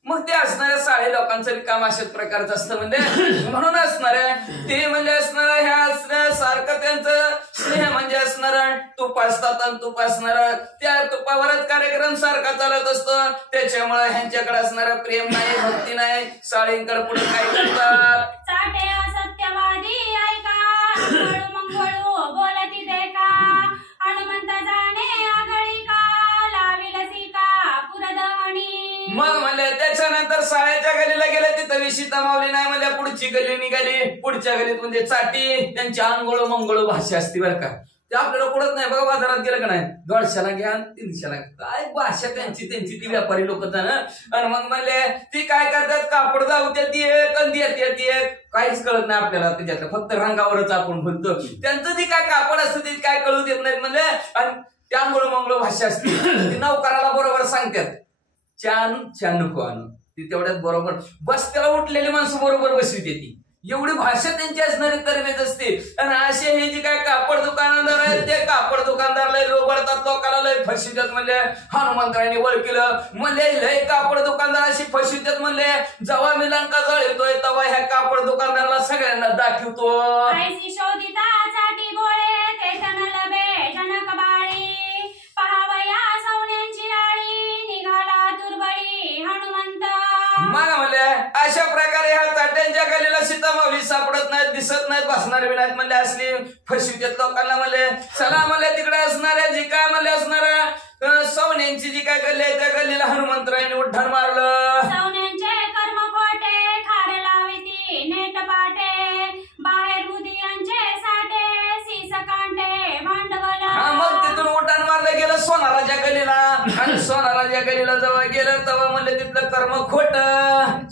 मग ते असणाऱ्या साळे लोकांचं काम अशाच प्रकारचं असतं. म्हणजे म्हणून असणाऱ्या ते म्हणजे असणार ह्या असणाऱ्या सारखं त्यांचं स्नेह म्हणजे असणार. तूप असतात आणि तूप असणार. त्या तुपावरच कार्यक्रम सारखा चालत असतो. त्याच्यामुळे ह्यांच्याकडे असणार प्रेम नाही, भक्ती नाही. साळींकडे पुढे काय करतात? चाटे असत्यवादी ऐका मंगळू बोलती देखा. हनुमंत जाणे आघळी का लाविलसी का पुरदहणी. मग म्हणले त्याच्यानंतर साळ्याच्या गलीला गेले. तिथं सीता माऊली नाही म्हणजे पुढची गली निघाली. पुढच्या गलीत म्हणजे चाटी त्यांची आंघोळ मंगोळ भाषा असते बरं का. ते आपल्याला पडत नाही बघा. बाजारात गेलं का नाही 150ला घ्या 300ला काय भाषा त्यांची ती व्यापारी लोक जाणं. आणि मग म्हणले ती काय करतात, कापड जाऊ देते कंदी येते काहीच कळत नाही आपल्याला त्याच्यातलं. फक्त रंगावरच आपण बोलतो. त्यांचं ती काय कापड असतं ते काय कळू देत नाहीत म्हणले. आणि त्या आंघोळ मंगोळ भाषा असते. ती नौकराला बरोबर सांगतात चहा नको आणू. ती तेवढ्यात बरोबर बस त्याला उठलेली माणसं बरोबर बसवीत येते. एवढी भाषा त्यांची असणारी तरबेज असते. आणि असे हे जे काय कापड दुकानदार आहेत ते कापड दुकानदार लय लोबडतात, लोकांना लय फसवितात. म्हणले हनुमंतरायांनी ओळखलं. म्हणले लय कापड दुकानदार अशी फसवितात. म्हणले जेव्हा मी लंका जळवतोय तेव्हा ह्या कापड दुकानदाराला सगळ्यांना दाखवतो. शोधिता साठी गोळे ते जन लबे जनक बाळी. पहावया सौन्यांची आळी निघाला दुर्बळी हनुमंत. मग म्हणले अशा प्रकारे ह्या चाट्यांच्या गलीला तिला सीता माऊली सापडत नाहीत, दिसत नाहीत, बसणारे नाहीत म्हणले, असली फसवितात लोकांना म्हणले. चला म्हणले तिकडे असणाऱ्या जी काय म्हणले असणाऱ्या सवण्यांची जी काय गल्ली आहे त्या गल्लीला हनुमंतरायांनी उड्डाण मारलं. सवण्यांचे कर्म खोटे खारे लाविती नेट पाटे बाहेर बुधियांचे साठे सीस कांटे भांडवल. मग तिथून उड्डाण मारलं गेलं सोनाराच्या गलीला. आणि सोनाराच्या गलीला जेव्हा गेलं तेव्हा म्हणलं तिथलं कर्म खोट.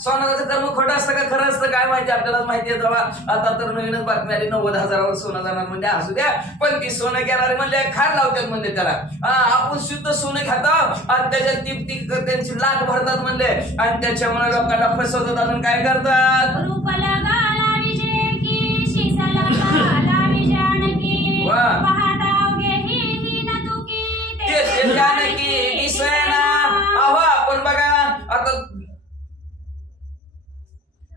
सोनाराचं कर्म खोटं असतं का खरं असतं काय माहिती, आपल्याला माहिती आहे. तेव्हा आता तर नवीनच बातमी आली 90,000वर सोनं जाणार म्हणजे असू द्या, पण ती सोनं घेणारे म्हणले खार लावतात म्हणले त्याला. आपण शुद्ध सोनं घेतात आणि त्याच्यात ती त्यांची लाख भरतात म्हणले आणि त्याच्यामुळे लोकांना फसवतात. अजून काय करतात, रूप लगा लाविजे की शीस लगा लाविजे आणखी पाहता अवघे ही न तुकी ते जानकी दिसेना. अहो आपण बघा आता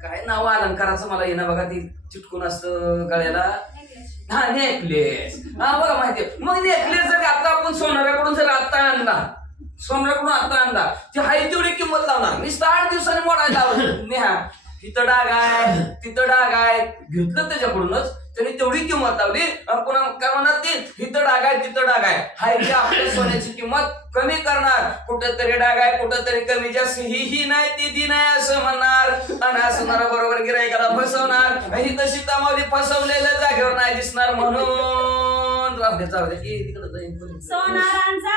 काय नाव अलंकाराचं मला येणं बघा, ती चिटकून असतं गळ्याला. हा नेकलेस. हा बघा माहितीये. मग नेकलेस जर आता आपण सोनाऱ्याकडून जर आता आणला, सोनाऱ्याकडून आता आणला, ती हाय तेवढी किंमत लावणार. मी 8 दिवसांनी मोडायला लावलं. नेहा तिथं डाग आहे, तिथं डाग आहे, घेतलं त्याच्याकडूनच त्यांनी तेवढी किंमत लावली. पुन्हा काय म्हणणार ती हिथं डाग आहे तिथं डाग आहे. हाय की आपल्या सोन्याची किंमत कमी करणार. कुठंतरी डाग आहे कुठंतरी कमी जास्त, ही नाही ती नाही असं म्हणणार. आणि असणार बरोबर गिराईकाला फसवणार. ही तशी तमावली फसवलेल्या जागेवर नाही दिसणार म्हणून सोनारांचा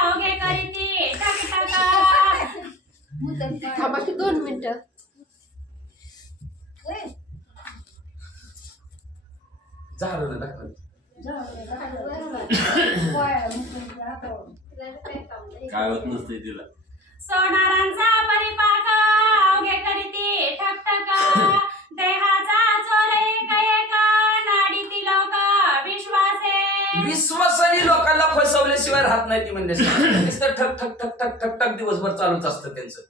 अवघे करीती टकटका. 2 मिनिटं. झालं दाखवलं काय होत नसते तिला. सोनारांचा परिपाक अवघे करीती ठकठका. देहाचा चोर एका नाडीती लोक विश्वासे. विश्वासाने लोकांना फसवल्याशिवाय राहत नाही ती म्हणजे नुसतं ठक ठक ठक ठक ठक ठक दिवसभर चालूच असतं त्यांचं.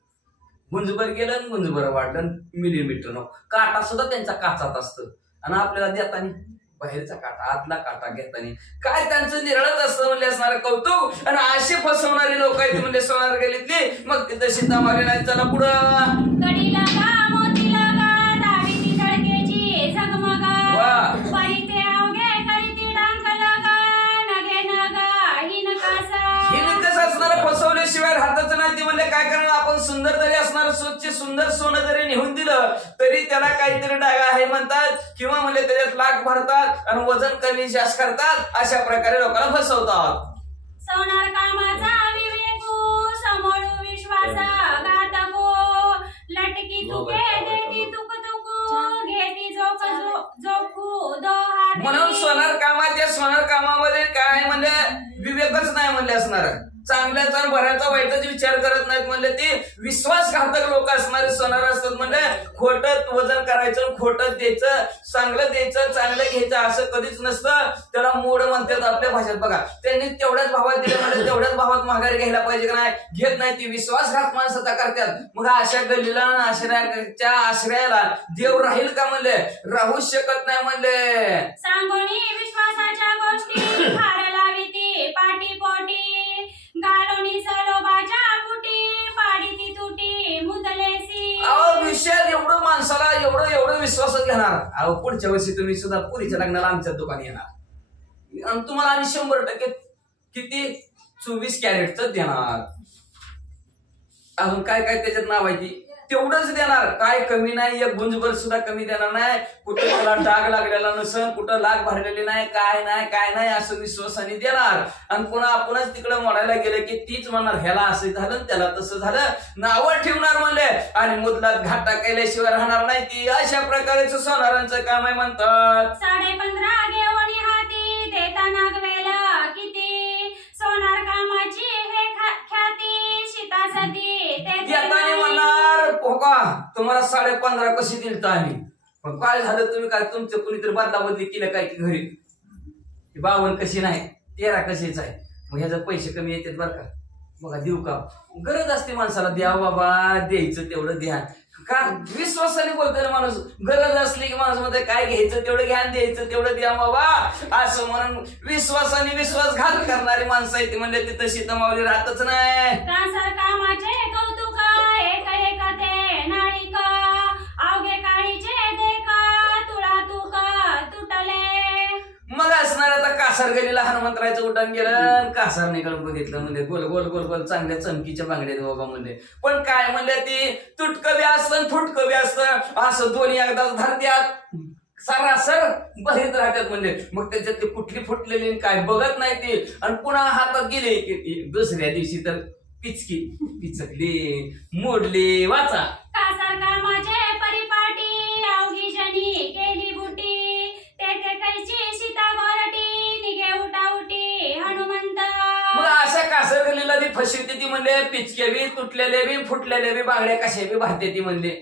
गुंजभर गेलं गुंजभर वाढलं मिलीमीटर काटा सुद्धा त्यांचा काचात असतं. आणि आपल्याला देताना बाहेरचा काटा आतला काटा घेताना काय त्यांचं निरळत असतं म्हणजे असणारं कौतुक. आणि असे फसवणारी लोक आहेत म्हणजे सोनार गेलीतली. मग तिथं सीता मारली नाही. चला पुढं. कडी लगा मोती लगा दाढीची तळकेची झगमगा. परिते अवघे करीती डांक लगा नगे नगा ही नकासा. हिने कसं असणार फसवल्याशिवाय राहतच नाही. ती म्हणले काय करणार आपण सुंदर जरी असणार स्वच्छ सुंदर सोनं जरी नेऊन दिलं तरी त्याला काहीतरी डाग आहे म्हणतात किंवा म्हणजे त्याच्यात लाख भरतात आणि वजन कमी जास्त करतात. अशा प्रकारे लोकांना फसवतात. सोनार कामाचा विवेकू समोळू विश्वास घातको. लटकी तुके देती तुक तुकू घेती जोक जोकू दो हात. म्हणून सोनार कामात या सोनार कामामध्ये काय म्हणजे विवेकच नाही म्हणले असणार. चांगल्याचा आणि बऱ्याचा वाईटच विचार करत नाहीत म्हणले. ती विश्वासघातक लोक असणारे सोनार असतात. म्हणजे खोटं वजन करायचं खोटं द्यायचं चांगलं द्यायचं चांगलं घ्यायचं असं कधीच नसतं. त्याला मोड म्हणतात आपल्या भाषेत. बघा त्यांनी तेवढ्याच भावात दिले म्हणजे तेवढ्याच भावात माघारी घ्यायला पाहिजे का नाही, घेत नाही. ती विश्वासघात माणसाचा करतात. मग अशा गल्लीला आश्रयाच्या आश्रयाला देव राहील का म्हणले, राहूच शकत नाही म्हणले. सांगोनी विश्वासाच्या गोष्टी खार लाविती पाटी पोटी. गालोनी सलोबाच्या पुटी पाडीती तुटी मुदलेसी. अहो विषय एवढं माणसाला एवढं विश्वासात घेणार. अहो पुढच्या वर्षी तुम्ही सुद्धा पुरीच्या लग्नाला आमच्या दुकानी येणार आणि तुम्हाला आम्ही 100% किती 24 कॅरेटच देणार. अजून काय काय त्याच्यात नाव आहे ती तेवढंच देणार. काय कमी नाही, एक गुंजभर सुद्धा कमी देणार नाही. कुठे त्याला डाग लागलेला नसन, कुठं लाग भरलेली नाही, काय नाही असं विश्वासाने देणार. आणि पुन्हा आपणच तिकडे मोडायला गेलं की तीच म्हणणार ह्याला असं झालं त्याला तसं झालं, नावं ठेवणार म्हणले आणि मुदलात घाटा केल्याशिवाय राहणार नाही. ती अशा प्रकारचं सोनारांचं काम आहे म्हणतात. 15.5 घेऊन हाती देता नागवेला किती. सोनार कामाची हे ख्याती शिता सती येताना म्हणणार हो का तुम्हाला 15.5 कशी दिलत आम्ही. पण काय झालं तुम्ही काय तुमचं कुणीतरी बदला बदली केलं काय की घरी 52 कशी नाही 13 कशीच आहे. मग ह्याचं पैसे कमी येतात बरं का. बघा देऊ का गरज असते माणसाला द्या बाबा द्यायचं तेवढं द्या. का विश्वासाने बोलतोय ना माणूस. गरज असली की माणूस मध्ये काय घ्यायचं तेवढं घ्या द्यायचं तेवढं द्या बाबा असं म्हणून विश्वासाने विश्वासघात करणारी माणसं आहे ती म्हणजे ती तशी तमावली राहतच नाही. कामाचे कौतुक एक एक ते नाळिका अवघे कासार गलीला हनुमंतरायचं उड्डाण गेलं, कासारणीकडे बघितलं म्हणजे गोल गोल गोल गोल चांगल्या चमकीच्या बांगड्या बाबा म्हणले. पण काय म्हणले ती तुटकं बी असतं फुटकं बी असतं, असं दोन्ही एकदा धरत्यात सरासर बहित राहतात म्हणजे. मग त्याच्यातली कुठली फुटलेली काय बघत नाही ती, आणि पुन्हा हातात गेले की दुसऱ्या दिवशी तर पिचकी पिचकली मोडली वाचा. कासार कामाचे परिपाटी अवघी जनी केली बुटी, तेथे कैची सीता गोरटी निघे उठा उठी हनुमंत. मग अशा कासर गलीला ती फसवते ती म्हणले, पिचके बी तुटलेले बी फुटलेले बी बांगड्या कशा बी भरते ती म्हणले.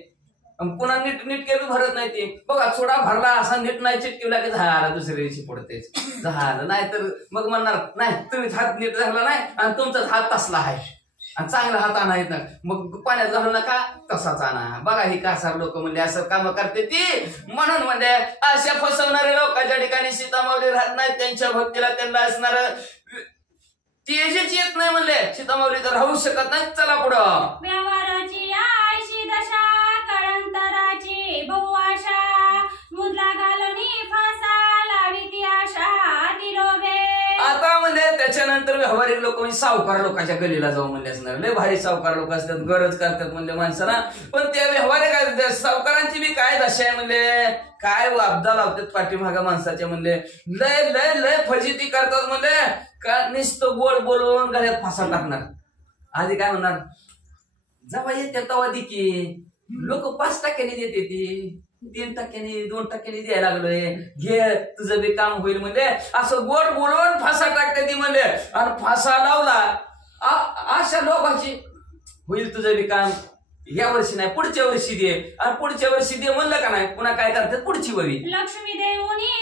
पुन्हा नीटके बी भरत नाही ते. बघा चोडा भरला असा नीट नाही चिटकीला की झाला दुसऱ्या दिवशी पडतेच झालं. नाही तर मग म्हणणार नाही तुम्हीच हात नीट झाला नाही आणि तुमचाच हात तसला आहे आणि चांगला हात आणा येत ना, मग पाण्यात घालू नका तसाच आणा. बघा ही कासार लोक म्हणजे असं काम करते ती. म्हणून म्हणजे अशा फसवणाऱ्या लोकांच्या ठिकाणी सीतामावली राहत नाही. त्यांच्या भक्तीला त्यांना असणार तेजच येत नाही म्हणले. सीतामावली तर राहू शकत नाही. चला पुढं. व्यवहाराची आयशी दशा कळंतराची बहु आशा, मुद्रा घालूनी फासा लावी ती आशा तिलोभे. आता म्हणजे त्याच्यानंतर व्यावहारिक लोक म्हणजे सावकार लोकांच्या गलीला जाऊ म्हणले असणार. लय भारी सावकार लोक असतात, गरज करतात म्हणले माणसाला. पण त्या व्यावहारिक सावकारांची बी काय दशा आहे म्हणले, काय वाबदा लावतात पाठीमागा माणसाच्या म्हणले. लय लय लय फजिती करतात म्हणले. का नुसतं गोड बोलून गळ्यात फासा टाकणार. आधी काय म्हणणार, जेव्हा येते तेव्हा दे की. लोक 5% देते ती, 3%, 2% द्यायला लागलोय, घे तुझं बी काम होईल म्हणजे. असं गोड बोलून फासा टाकते ती म्हणले. आणि फासा लावला अशा लोकांची होईल तुझं बी काम, या वर्षी नाही पुढच्या वर्षी दे, आणि पुढच्या वर्षी दे म्हणलं का नाही पुन्हा काय करतात पुढची वरी. लक्ष्मी देऊनी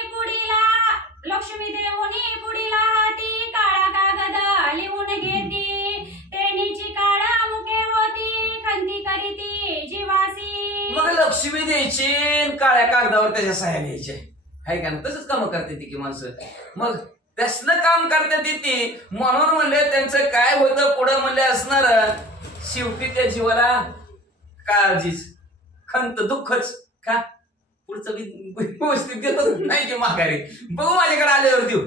पुढीला हाती काळा कागद लिहून घेती, तेनीची काळा मुके होती खंती करीती जीवासी. मग लक्ष्मी द्यायची काळ्या कागदावर त्याच्या सह्या घ्यायच्या हाय का ना. तसंच काम करते ती की माणसं. मग तसलं काम करते ती. म्हणून म्हणले त्यांचं काय होतं पुढं म्हणले असणार, शेवटी त्या जीवाला काळजीच खंत दुःखच का पुढचं व्यवस्थित देतच नाही की माघारी. बघू माझ्याकडे आल्यावर देऊ,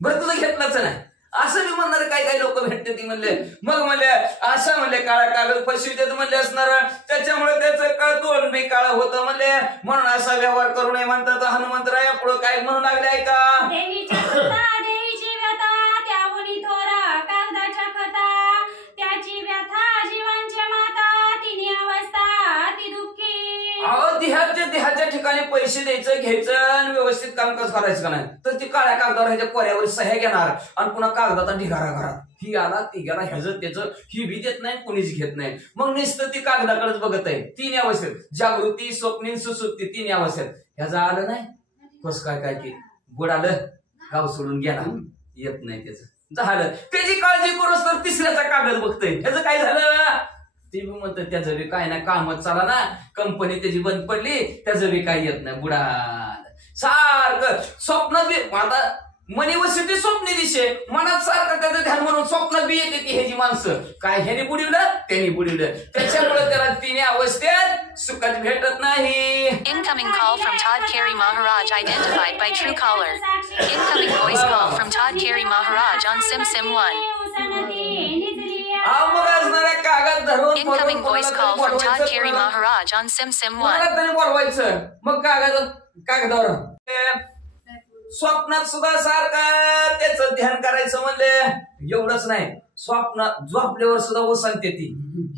बरं तुझं घेतलंच नाही असं मी म्हणणार. काही काही लोक भेटते ती म्हणले. मग म्हणले असं म्हणले काळा कागद फसवित म्हणले असणार. त्याच्यामुळे त्याचं कळतोंड बी काळं होतं म्हणले. म्हणून असा व्यवहार करू नये म्हणतात. हनुमंतराया पुढे काय म्हणू लागले ऐका. देवीच्या सुता देवीची व्यथा त्याहुनी थोरा कागदाच्या खता, त्याची व्यथा जीवांच्या माता तिन्ही अवस्था ती दुःखी. अहो देहाच्या ठिकाणी पैसे द्यायचं घ्यायचं आणि व्यवस्थित कामकाज करायचं का नाही, तर ती काळ्या कागदावर ह्याच्या कोऱ्यावर सह्या घेणार आणि पुन्हा कागदाचा ढिगारा घरात. ही आला ती गेला ह्याचं त्याचं ही बी देत नाही कोणीच घेत नाही. मग नुसतं ती कागदाकडेच बघत आहे. 3 अवस्थेत जागृती स्वप्नीन सुसुप्ती 3 अवस्थेत. ह्याचं आलं नाही कस काय की बुडालं गाव सोडून गेला येत नाही त्याचं झालं. त्याची काळजी करूच तर तिसऱ्याचा कागद बघतोय. ह्याचं काय झालं ते बी म्हणतं त्याचं बी काय नाही कामच चाला ना, कंपनी त्याची बंद पडली त्याचं बी काही येत नाही बुडाल. सारखं स्वप्न बी आता मनी व सिटी स्वप्नी दिशे मनात सारखं त्याचं ध्यान म्हणून स्वप्न बी येते ती ह्याची माणसं. काय ह्याने बुडवलं त्याने बुडवलं. त्याच्यामुळे त्याला 3 अवस्थेत सुखच भेटत नाही. Incoming call from Todd Carey Maharaj identified by Truecaller. Incoming voice call from Todd Carey Maharaj on SIM1. मग असणाऱ्या कागद धरून Incoming voice call from Todd Carey Maharaj on SIM1. तरी बोलवायचं. मग कागदावर स्वप्नात सुद्धा सारखं त्याचं ध्यान करायचं म्हणले. एवढंच नाही स्वप्नात झोपल्यावर सुद्धा ओसलते ती.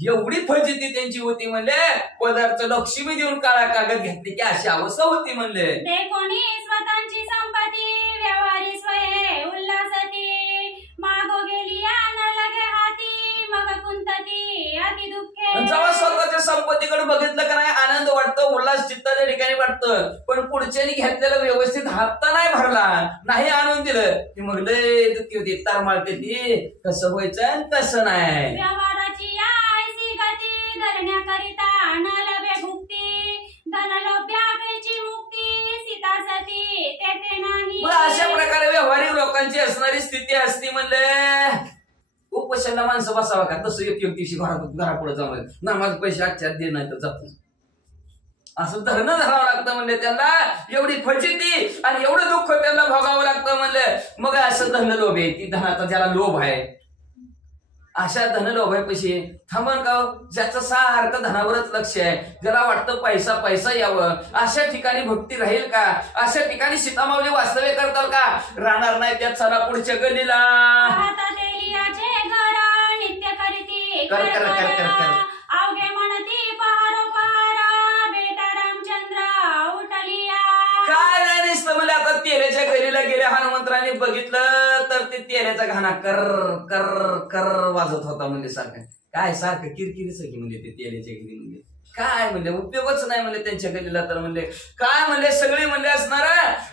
एवढी फजिती त्यांची होती म्हणले. पदार्थ लक्ष्मी देऊन काळा कागद घेतली की अशी अवस्था होती म्हणले. ते कोणी स्वतःची संपत्ती व्यवहारी स्वये उल्हासती, मागो गेली न लगे हाती मग कुंतती अति दुःखे. जेव्हा स्वतःच्या संपत्तीकडे बघितलं का नाही आनंद वाटतं, उल्हास चित्ताच्या ठिकाणी वाटतं. पण पुढच्यानी घेतलेलं व्यवस्थित हप्ता नाही भरला, नाही आणून दिलं की मग लय दुःखी होती, तारमाळते ती. कसं व्हायचं कसं नाही. व्यवहाराची आयसी गती धरण्याकरिता न लभे भुक्ती, धनलोभ्या कैची मुक्ती सीता सती तेथे नाही. मग अशा प्रकारे व्यावहारिक लोकांची असणारी स्थिती असती म्हणले. उपोषणला माणसं बसावा का तसं एक दिवशी घरापुढे जावं ना, माझे पैसे आजच्या दे नाही तर जातो असं धरणं धरावं लागतं म्हणले त्यांना, एवढी फजिती आणि एवढं दुःख त्यांना भोगावं लागतं म्हणले. मग असं धन लोभ आहे, ती धनाचा ज्याला लोभ आहे, अशा धनलोभापाशी थांबण का, ज्याचं सारखं धनावरच लक्ष आहे, ज्याला वाटतं पैसा पैसा यावं, अशा ठिकाणी भक्ती राहील का? अशा ठिकाणी सीतामाऊली वास्तव्य करताल का? राहणार नाही. त्यात चला पुढच्या गलीला. नित्य करीती कर कर कर कर कर अवघे म्हणती पहारोपहारा बेटा रामचंद्र उठलिया. काय नाही नुसतं म्हणजे आता तेल्याच्या गलीला गेले, हनुमंतराने बघितलं तर ते तेल्याचा घाणा कर कर कर वाजत होता म्हणजे सारखं. काय सारखं किरकिरीच की म्हणजे ते तेल्याच्या गली म्हणजे काय म्हणजे उपयोगच नाही म्हणजे त्यांच्या गलीला. तर म्हणजे काय म्हणले सगळी म्हणले असणार,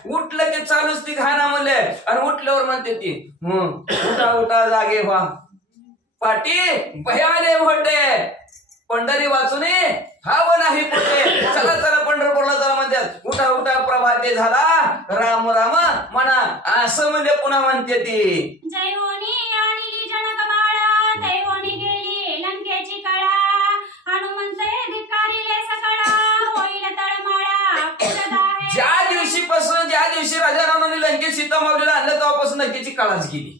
उठलं की चालूच ती घाणा म्हणले. आणि उठल्यावर म्हणते ती उठा उठा जागे व्हा पाटी भयाले भोटे पंढरी वाचूने हाव नाही पोटे. चला चला पंढरपूरला चला म्हणतात. उठा उठा प्रभाते झाला राम राम म्हणा, असं म्हणजे पुन्हा म्हणते ती. जैवोनी आणली जनक बाळा दैवोनी गेली लंकेची कळा. हनुमंत धिक्कारिले सकळा होईल तळमळा पुरत आहे. ज्या दिवशी राजा रावणाने लंकेत सीतामाऊलीला आणलं तेव्हापासून लंकेची कळाच गेली.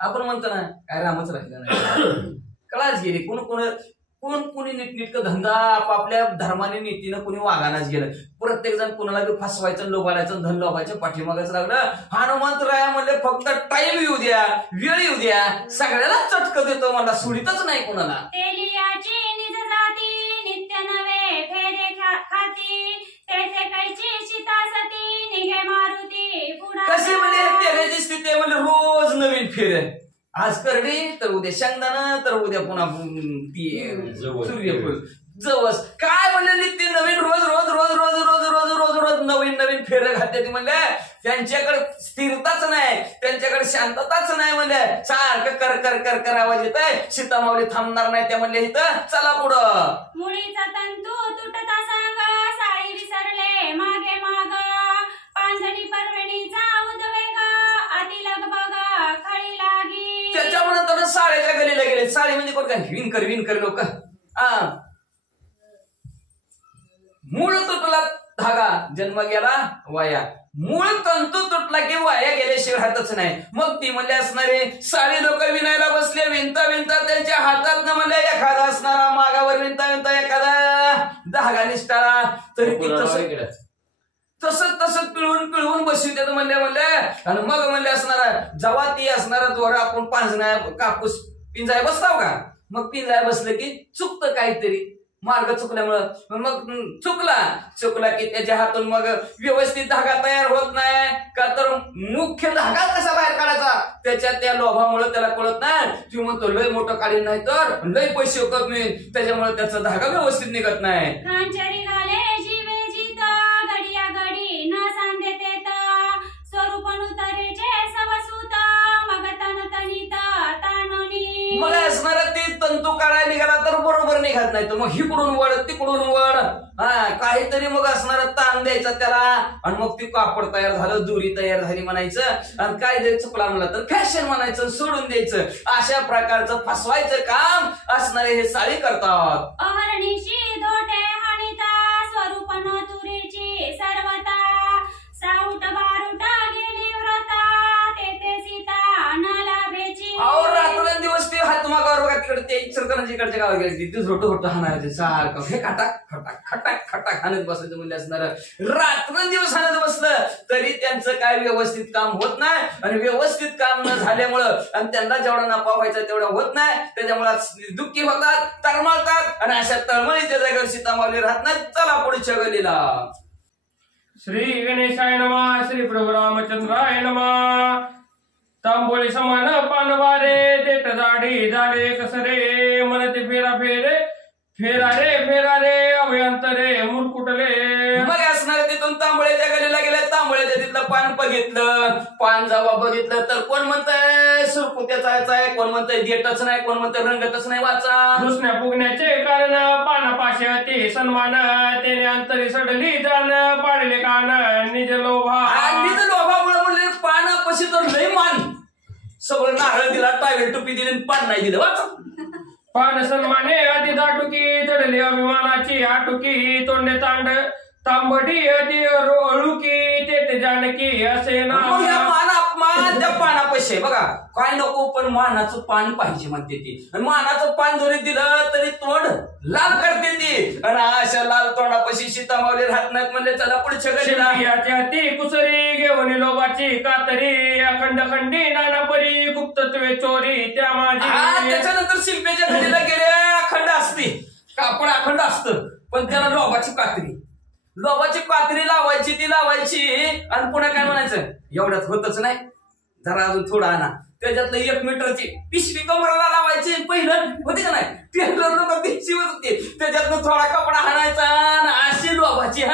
आपण म्हणतो ना काय रामच राहिला नाही, कळाच गेली. कोणी नीटनीटकं धंदा आपापल्या धर्माने नीतीनं कोणी वागानाच गेलं. प्रत्येक जण कुणाला बी फसवायचं, लोबाडायचं, धन लोबायचं, पाठीमागाच लागलं. हनुमंतराया म्हणले फक्त टाइम येऊ द्या, वेळ येऊ द्या, सगळ्याला चटक देतो मला, सोडीतच नाही कोणाला. तेलियाची निज जाती नित्य नवे फेरे खाती. तेथे कैची सीता सती निघे मारुती पुढा. कशी म्हणजे तेल्याची स्थिती म्हणजे रोज नवीन फेर. आज करडी तर उद्या शेंगदाणा तर उद्या पुन्हा सूर्यफूल जवस. काय म्हणले नित्य नवीन रोज रोज रोज रोज रोज रोज रोज रोज नवीन नवीन फेर घालते. म्हणले त्यांच्याकडे स्थिरताच नाही, त्यांच्याकडे शांतताच नाही. म्हणले सारखं कर कर कर कर आवाज येत आहे. सीतामाऊली थांबणार नाही. त्या म्हणले इथं चला पुढं. मुळीचा तंतू तुटता सांग साळी विसरले मागे माग. पांढरी परवणीचा उद्वेग अति लगबग खळी लागी. त्याच्यामुळे साळ्याच्या गलीला गेले. साळी म्हणजे कोण काय विणकर लोक. मूळ तुटला धागा जन्म गेला वाया. मूळ तंतू तुटला की वाया गेल्याशिवाय राहतच नाही. मग ती म्हणले असणारे साळी लोक विणायला बसले. विणता विणता त्यांच्या हातात न म्हणले एखादा असणारा मागावर विणता विणता एखादा धागा निष्ठाळा. तरी ती तसं पिळून बसू त्यात म्हणले. आणि मग म्हणले असणारा जेव्हा ती असणारा दोरा आपण पांजण्या कापूस पिंजाय बसताव का, मग पिंजाय बसलं की चुकतं काहीतरी, मार्ग चुकल्यामुळं. मग चुकला की त्याच्या हातून मग व्यवस्थित धागा तयार होत नाही का, तर मुख्य धागा कसा बाहेर काढायचा त्याच्या त्या लोभामुळे त्याला कळत नाही. ती म्हणतो लय मोठं काढीन नाही तर लय पैसे होत नाही, त्याच्यामुळे त्याचा धागा व्यवस्थित निघत नाही. कांचरी घाले जीवे जित घडिया घडी न सांधे तेत. स्वरूपन उतरेचे सवसूत मग तन तनित ताणोनी. मग असणारा ती तंतू काढायला निघाला तर बरोबर निघत नाही. तर मग हिकडून वड तिकडून वड काहीतरी मग असणारा ताण द्यायचा त्याला. आणि मग ती कापड तयार झालं, दोरी तयार झाली म्हणायचं. आणि काय जरी चुकला म्हणला तर फॅशन म्हणायचं, सोडून द्यायचं. अशा प्रकारचं फसवायचं काम असणारे हे साळी करतात. अहर्निशी दोटे हाणिता स्वरूपन तुरीची सर्वता. साऊट बारूटा गेली व्रता तेथे सीता न लाभेची. रात्रंदिवस ते हातमागावर बघा तिकडे ते इचलकरंजीकडच्या गावात गेली. ते झोटं हाणायचे सारखं हे खटाक खटाक खटाक खटाक हाणत बसायचं म्हणजे असणार. रात्रंदिवस हाणत बसलं तरी त्यांचं काय व्यवस्थित काम होत नाही. आणि व्यवस्थित काम न झाल्यामुळं आणि त्यांना जेवढा नफा व्हायचा तेवढा होत नाही. त्याच्यामुळे दुःखी होतात, तळमळतात. आणि अशा तळमळीच्या जागेवर सीतामाऊली राहत नाही. चला पुढच्या गलीला. श्री गणेशाय नमः. श्री प्रभू रामचंद्राय नमः. तांबोळी समान पानवारे देठ जाडी झाले कसरे. मनते फेरा रे अभ्यंतरे मुरकुटले. मग असणारे तिथून तांबोळ्याच्या गलीला गेले. तांबोळ्याच्या तिथलं पान बघितलं. पान जेव्हा बघितलं तर कोण म्हणतंय सुरकुत्याचा आहे, कोण म्हणतंय देठच नाही, कोण म्हणतंय रंगतच नाही. वाचा. दुसऱ्या फुगण्याचे कारण पानापाशी अति सन्मान. त्याने अंतरी सडली जाण पाडले कान निज लोभामुळे म्हणले पानापाशी तर लय मान. सगळं नारळ दिला, टावेल टोपी दिली, पान नाही दिलं. वाचा. पान सन्माने अति दाटुकी चढली अभिमानाची आटुकी. तोंडे तांड तांबडी अति अळुकी ते जानकी असे ना. मग या मान त्या पानापाशी बघा काय नको पण मानाचं पान पाहिजे म्हणते ती. आणि मानाचं पान जरी दिलं तरी तोंड लाल करते ती. आणि अशा लाल तोंडापाशी सीता माऊली राहत नाहीत म्हणजे चला पुढच्या गलीला. ती कुसरी घेऊन लोबाची कातरी अखंड खंडी नाना परी गुप्तत्वे चोरी त्या माझी. त्याच्यानंतर शिल्पेच्या घडीला गेले अखंड असते कापड अखंड असतं पण त्याला लोबाची कातरी लावायची ती लावायची. आणि पुन्हा काय म्हणायचं एवढ्यात होतच नाही जरा अजून थोडा आणा. त्याच्यातलं 1 मीटरची पिशवी कमराला लावायची. पहिलं होती का नाही टेलर लोक पिशवी होती त्याच्यातनं थोडा कपडा हाणायचा अशी लोबाची.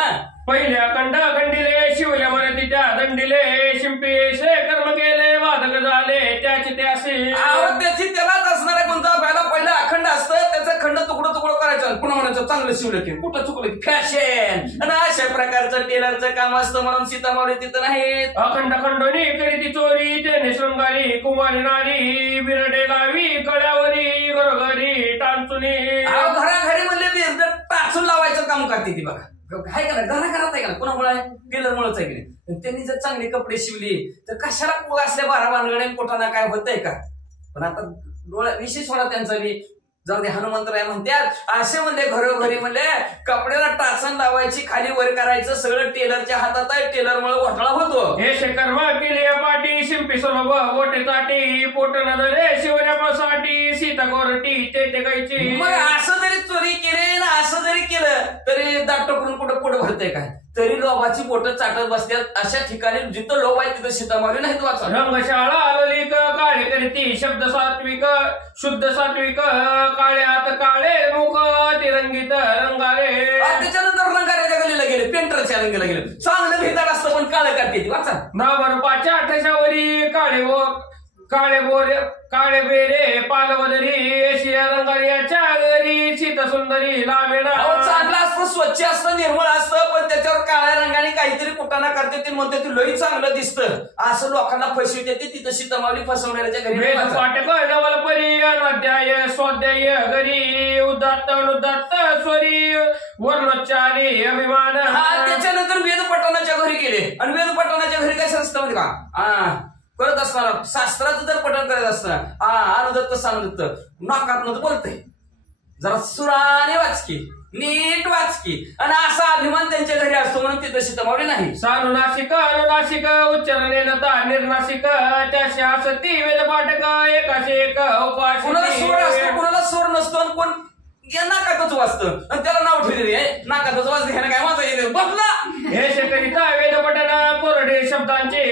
पहिले अखंड खंडिले शिवल्या मराठी त्या दंडिले शिंपीशे कर्म केले वादक झाले त्याची ते असे. त्याची त्यालाच असणार आहे कोणता पहिला अखंड असतं त्याचं खंड तुकडं करायचं पुन्हा म्हणायचं चांगलं शिवलं की कुठं चुकलं की फॅशन. आणि अशा प्रकारचं टेलरचं काम असतं म्हणून सीता माऊली तिथं नाहीत. अखंड खंडोनी करीती चोरी त्याने शृंगारी कुमारी नारी बिरडे लावी गळ्यावरी घरोघरी टांचुनी. घराघरी म्हणले टाचून लावायचं काम करते ती बघा. आहे का ना घराघरात आहे का ना कोणामुळे टेलर मुळेच आहे की नाही. त्यांनी जर चांगले कपडे शिवले तर कशाला पोळ असल्या 12 भानगड्या कोटाना काय होतंय का. पण आता डोळा विशेष होणार त्यांचा बी जाऊ दे. हनुमंतराय म्हणतात असे म्हणले घरोघरी म्हणले कपड्याला टाचण लावायची खाली वर करायचं सगळं टेलरच्या हातात आहे. टेलरमुळे घोटाळा होतो. हे शेकर्म केली पाटी शिंपी सोलब ओटे ताटी पोट नदरे शिवण्यासाठी सीता गोरटी ते गायची. मग असं जरी चोरी केली ना असं जरी केलं तरी दाट करून कुठं पुढं भरतंय काय तरी लोभाची बोटं चाटत बसतात. अशा ठिकाणी जिथं लोभ आहे तिथं सीता माऊली नाहीत वाचा. रंगशाळा आलोलिक काळे करती शब्द सात्विक शुद्ध सात्विक काळे हात काळे मुख तिरंगीत रंगारे. त्याच्यानंतर रंगाऱ्याच्या गलीला गेले पेंटरच्या गलीला गेले. चांगलं भेदाड असतं पण काळं करते ती वाचा. नामरूपाच्या आठशावरी काळे बेरे पालवदरी एशिया रंगारियाच्या घरी सीता सुंदरी लावेना. चांगलं असतं स्वच्छ असतं निर्मळ असतं पण त्याच्यावर काळ्या रंगाने काहीतरी कुटाणा करते ती म्हणते ती लई चांगलं दिसतं असं लोकांना फसविते ती. तिथं सीता माऊली फसवणाऱ्याच्या घरी पाठक नवलपरी अनाध्याय स्वाध्याय घरी उदात्त अनुदात्त स्वरी वर्णोच्चारी अभिमान. त्याच्यानंतर वेदपठणाच्या घरी गेले. आणि वेदपठणाच्या घरी काय असतं म्हणजे का करत असताना शास्त्राचं जर पठण करत असताना अनुदत्त सानुदत्त नाकात बोलतंय जरा सुराने वाचकी नीट वाचकी. आणि असा अभिमान त्यांच्या घरी असतो म्हणून तिथं सीता माऊली नाही. सानुनाशिक अनुनाशिक उच्चारणे नता निर्नाशिक त्याशी असती वेदपाठक एकाशे एक उपास. कुणाला सोड असतो कुणाला सोड नसतो आणि कोण नाकातच वाचतं आणि त्याला नाव ठेवले नाकातच वाचते ह्याला काय वाचा येते बघला. हे शेकरिता वेदपठन कोरडे शब्दांचे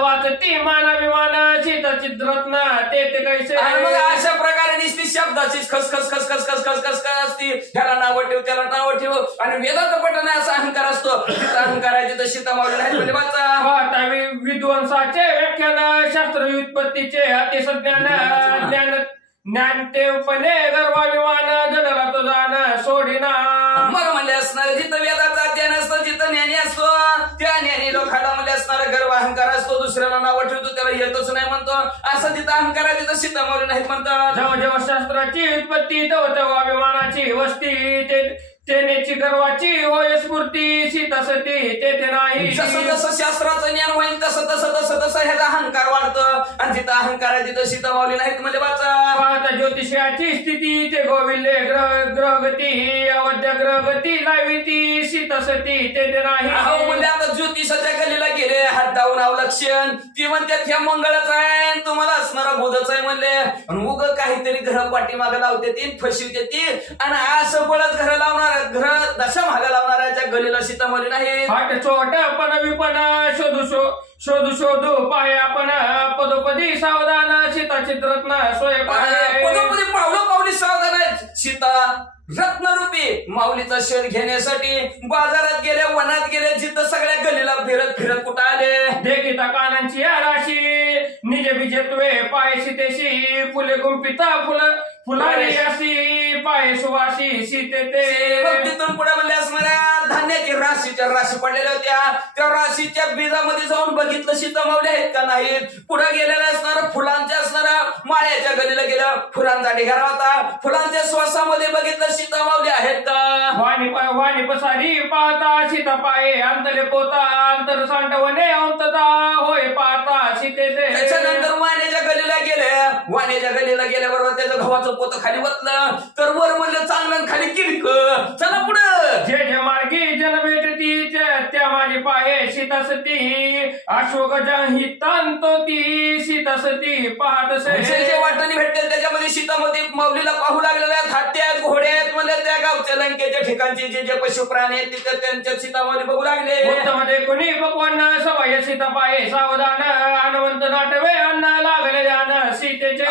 वाचती मानाभिमान चित्ररत्न ते कैसे. अशा प्रकारे नुसती शब्दाचीच खसखस खसखस खसखस खसखस असती. ह्याला नावं ठेव त्याला नावं ठेव. आणि वेदाचं पठण असा अहंकार असतो तिथं अहंकार आहे तिथं सीता माऊली नाही म्हणजे वाचा. विद्वांसाचे व्याख्यान शास्त्र व्युत्पत्तीचे अतिसज्ञान ज्ञानतेपणे गर्वाभिमान जडला तो जाण सोडिना. मग म्हणले असणार जिथं वेदाचा अध्ययन असतं जिथं ज्ञानी असतो त्या ज्ञानी लोकांना म्हणजे असणारा गर्व अहंकार असतो. दुसऱ्याला नाव ठेवतो त्याला येतच नाही म्हणतो. असं जिथं अहंकार आहे तिथं सीता माऊली नाहीत म्हणतात. जेव्हा जेव्हा शास्त्राची उत्पत्ती तेव्हा अभिमानाची वस्ती तेनेची गर्वाची होय स्फूर्ती सीता सती ते नाही. जसं जसं शास्त्राचं ज्ञान होईल तसं तसं ह्याचा अहंकार वाढतं. आणि जिथं अहंकार आहे तिथं सीता माऊली नाहीत म्हणजे वाचा. ज्योतिषाची स्थिती ते गोविले ग्रहगती अवध्य ग्रहगती लाविती सीता सती ते नाही. म्हणजे आता ज्योतिषाच्या गलीला गेले हात दावून अवलक्षण ती म्हणतात ह्या मंगळच आहे तुम्हाला असणारा बुधच आहे म्हणले. आणि उग काहीतरी ग्रह पाठीमागं लावते ती फसवते ती. आणि असं बळच घर लावणार ग्रह दशा भागा लावणाऱ्याच्या गलीला सीता माऊली नाही. हट चोट पण विपण शोधू पाय आपण पदोपदी सावधान सीता चित्ररत्न सोय पदोपदी पावली सावधान आहे. सीता रत्नरूपी माऊलीचा शोध घेण्यासाठी बाजारात गेले वनात गेले जिथं सगळ्या गलीला फिरत कुठं आले. देखीता कानांची राशी निज बिजेतवे पाय सीतेशी फुले गुंपिता फुलारी अशी पाय सुवासी सीते ते. मग तिथून पुढे म्हणले असणाऱ्या धान्याची राशीच्या राशी पडलेल्या होत्या. त्या राशीच्या बीजामध्ये जाऊन बघितलं सीता माऊली आहेत का नाहीत. पुढे गेलेल्या असणाऱ्या फुलांच्या असणाऱ्या माळ्याच्या गलीला गेलं. फुलांचा ढिगारा होता. फुलांच्या श्वासामध्ये बघितलं सीता माऊली आहेत का. वाणी पसारी पाहता सीता पाये अंतले पोता अंतर सांडवणे अंतता होय पाहता सीते ते. त्याच्यानंतर वाण्याच्या गलीला गेले. वाण्याच्या गलीला गेल्याबरोबर त्याचं गव्हाचं पोतं खाली वतलं. तर वर म्हणलं चांगलं खाली किडक. चला पुढं. जे मार्गी जन भेटती त्या माझी पाये सीता सती अश्वगजा ही तांतो ती सीता सती पाहत जे वाटणी भेटते त्याच्यामध्ये सीतामध्ये माऊलीला पाहू लागलेल्या आहेत. हत्ती आहेत, घोडे आहेत. म्हणजे त्या गावच्या लंकेच्या ठिकाणचे जे जे पशु प्राणी आहेत तिथे त्यांच्या सीतामध्ये बघू लागले. मध्ये कोणी भगवान सवय सीता पाये सावधान हनुमंत नाटवे अन्न लागले ध्यान सीतेचे.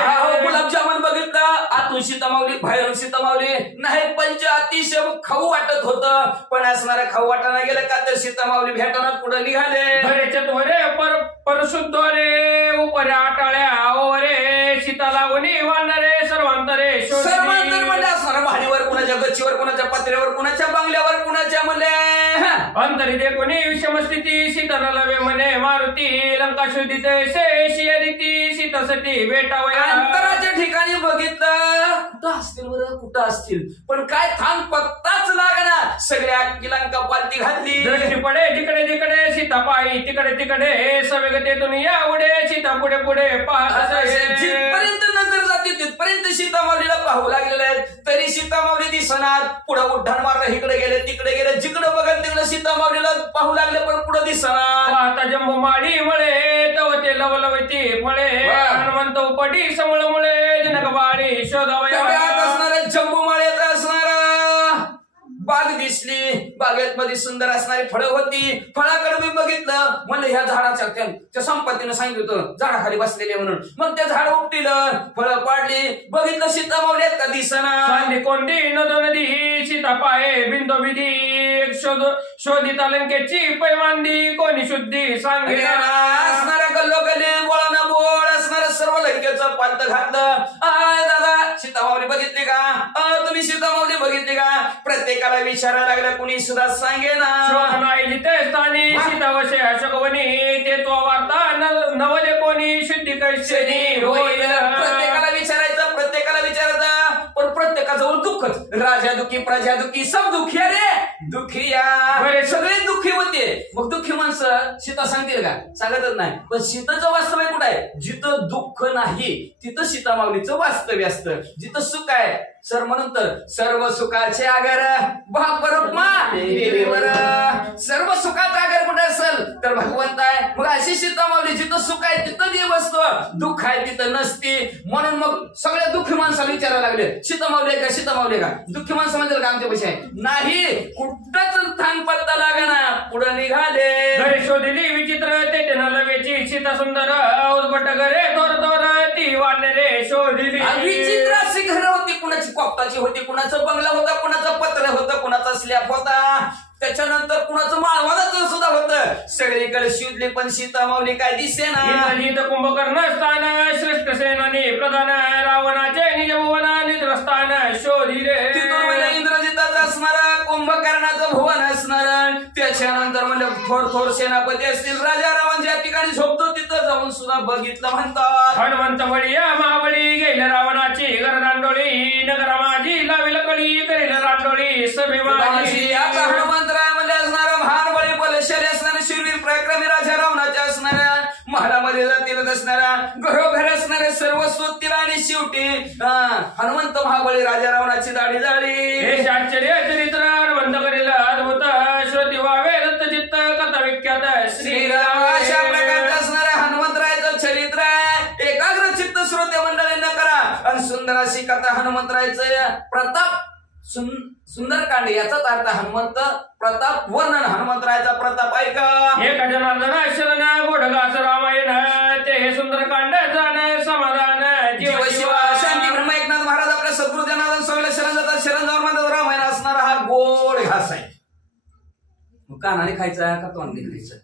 गुलाबजामुन बघितलं. आतून सीता माऊली बाहेरून सीता माऊली नाही. पंच अतिशय खाऊ वाटत होतं. पण असणाऱ्या खाऊ वाटाणा गेलं का तर सीता माऊली भेटाना पुढे निघाले. घरे चत्वरे परशुद्ध रे उपरे आटाळ्या ओरे सीता लागून वानरे सर्वांतरे सर्वांतर म्हणजे असणाऱ्या भाडीवर, कुणाच्या गच्चीवर, कुणाच्या पत्र्यावर, कुणाच्या बंगल्यावर, कुणाच्या म्हणले अंतरी दे कोणी विषमस्थिती सीता लवे म्हणे मारुती लंका शोधित शेषी रीती सीता सती बेटावया. अंतराच्या ठिकाणी बघितलं. कुठं असतील बरं, कुठं असतील पण काय थांब पत्ताच लागणार. सगळ्या किलांका पालती घातली. दृष्टी पडे जिकडे जिकडे सीता पायी तिकडे तिकडे सवेगतेतून या उडे सीता पुढे पुढे पाहत जिथपर्यंत नजर जाते तिथपर्यंत सीता माऊलीला पाहू लागलेले आहेत. तरी सीता माऊली दिसणार. पुढे उड्डाण मारलं. इकडे गेले तिकडे गेले. जिकडे बघत तिकडे सीता माऊलीला पाहू लागले पण पुढे दिसणार. पाहता जंबू माडी मळे तव ते लवलवती फळे हनुमंत उपडी समळ मुळे जनक बाळी शोधावया. असणारे जम्बू माळ्यात असणारा बाग दिसली. बागेत मध्ये सुंदर असणारी फळं होती. फळाकडे मी बघितलं. म्हणलं ह्या झाडाच्या त्या संपत्तीनं सांगितलं होतं झाडाखाली बसलेले म्हणून. मग त्या झाड उपटिलं. फळं पाडली. बघितलं सीता माऊली आहेत का दिसना. कोंडी नदो नदी सीता पाये बिंदो विधी शोधिता लंकेची पैमांदी कोणी शुद्धी सांगे. असणाऱ्या गल्लोगल्ली बोळाना बोळ असणाऱ्या सर्व लंकेचं पालत घातलं. दादा सीता माऊली बघितली का. तुम्ही सीता माऊली बघितली का. प्रत्येकाला विचारायला लागलं. कुणी सुद्धा सांगे ना. जिथे स्थानी सीता वशे अशोकवनी ते तो वार्ता नवले कोणी शुद्धी कैशनी प्रत्येकाला विचारायचं. प्रत्येकाला विचारायचं. पण प्रत्येकाजवळ दुःखच. राजा दुखी प्रजा दुखी सब दुखी. अरे दुखी या सगळे दुःखी होते. मग दुःखी माणसं सीता सांगतील का. सांगतच नाही. पण सीतेचं वास्तव्य कुठं आहे. जिथं दुःख नाही तिथं सीता माऊलीचं वास्तव्य असतं. जिथं सुख आहे सर म्हणून तर सर्व सुखाचे आगर परमात्मा देवीवर. सर्व सुखाचा आगर कुठे असेल तर भगवंत आहे. मग अशी सीता माऊली जिथं सुख आहे तिथं देव असतो. दुःख आहे तिथं नसते. म्हणून मग सगळ्या दुःखी माणसाला विचारायला लागले सीता माऊली का सीता माऊली का. दुःखी माणसं म्हणजे का आमच्या पैसे आहे नाही. कुठंच थांब पत्ता लागना. पुढे निघाले. घरी शोधली विचित्र ते लवेची सीता सुंदर उद्भट घरे तोर तोर ती वानरे शोधली. विचित्र अशी घरं होती. कुणाची कोपटाची होती. कुणाचं बंगला होता. कुणाचं पत्र होतं. कुणाचा स्लॅब होता. त्याच्यानंतर कुणाचं माळवादाचं सुद्धा होतं. सगळीकडे शोधले पण सीता माऊली काय दिसेना. कुंभकर्ण स्थान श्रेष्ठ सेनानी प्रधान रावणाचे निज भुवन निद्रस्थान शोधिले. इंद्रजिताचं असणारा कुंभकर्णाचं भुवन असणार. त्याच्यानंतर म्हणजे थोर थोर सेनापती असतील. राजा रावण ज्या ठिकाणी झोपतो तिथं जाऊन सुद्धा बघितलं म्हणतात. हनुमंत बळी महाबळी गेल्या रावणाची घर रांडोळी नगरा माझी लाविल कळी करेल रांडोळी सभे माझी. आता हनुमंतरायामध्ये असणारा महान बळी बलशाली असणारा शूरवीर पराक्रमी राजा रावणाच्या असणाऱ्या महालामध्ये जातील असणाऱ्या घरोघर असणारे सर्व सोतील. आणि शेवटी हनुमंत महाबळी राजा रावणाची दाढी झाली. हे आश्चर्य चरित्र हनुमंत करेल अद्भुत श्रोती व्हावे दत्त चित्त कथा विख्यात श्रीराम. अशा प्रकारचं असणाऱ्या हनुमंतरायाचं चरित्र आहे. एकाग्र चित्त श्रोते मंडळींना करा. आणि सुंदर अशी कथा हनुमंतरायाचं प्रताप सुंदरकांड याचाच अर्थ हनुमंत प्रताप वर्णन. हनुमंतरायाचा प्रताप ऐका. एक जनार्दन शरण गोडगास रामायण ते हे सुंदरकांड जाण समाधान जीव शिवा शांती ब्रह्म एकनाथ महाराज आपल्या सद्गुरु जनार्दन स्वामीला शरण जातात. शरण जाऊन म्हणतात रामायण असणारा हा गोड घास आहे. कानाने खायचा का तोंडाने खायचा.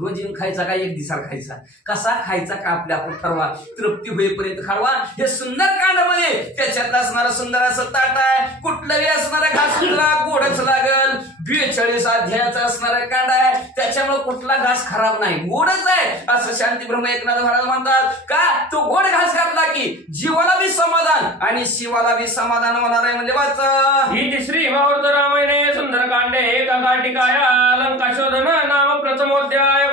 रोज येऊन खायचा का एक दिवसाला खायचा, कसा खायचा का आपल्या आपण ठरवा, तृप्ती होईपर्यंत खावा. हे सुंदर कांडामध्ये त्याच्यात असणारं सुंदर असं ताट आहे. कुठलाही असणारा घास तुला गोडच लागल. 42 अध्यायाचा असणारा कांड आहे, त्याच्यामुळे कुठला घास खराब नाही, गोडच आहे असं शांतीब्रह्म एकनाथ महाराज म्हणतात. का तो गोड घास घातला की जीवाला बी समाधान आणि शिवाला बी समाधान होणार आहे. म्हणजे वाचा ही तिसरी भावार्थ रामायणे सुंदरकांडे एका काटिकाया लंका शोधन नाम प्रथमोध्याय.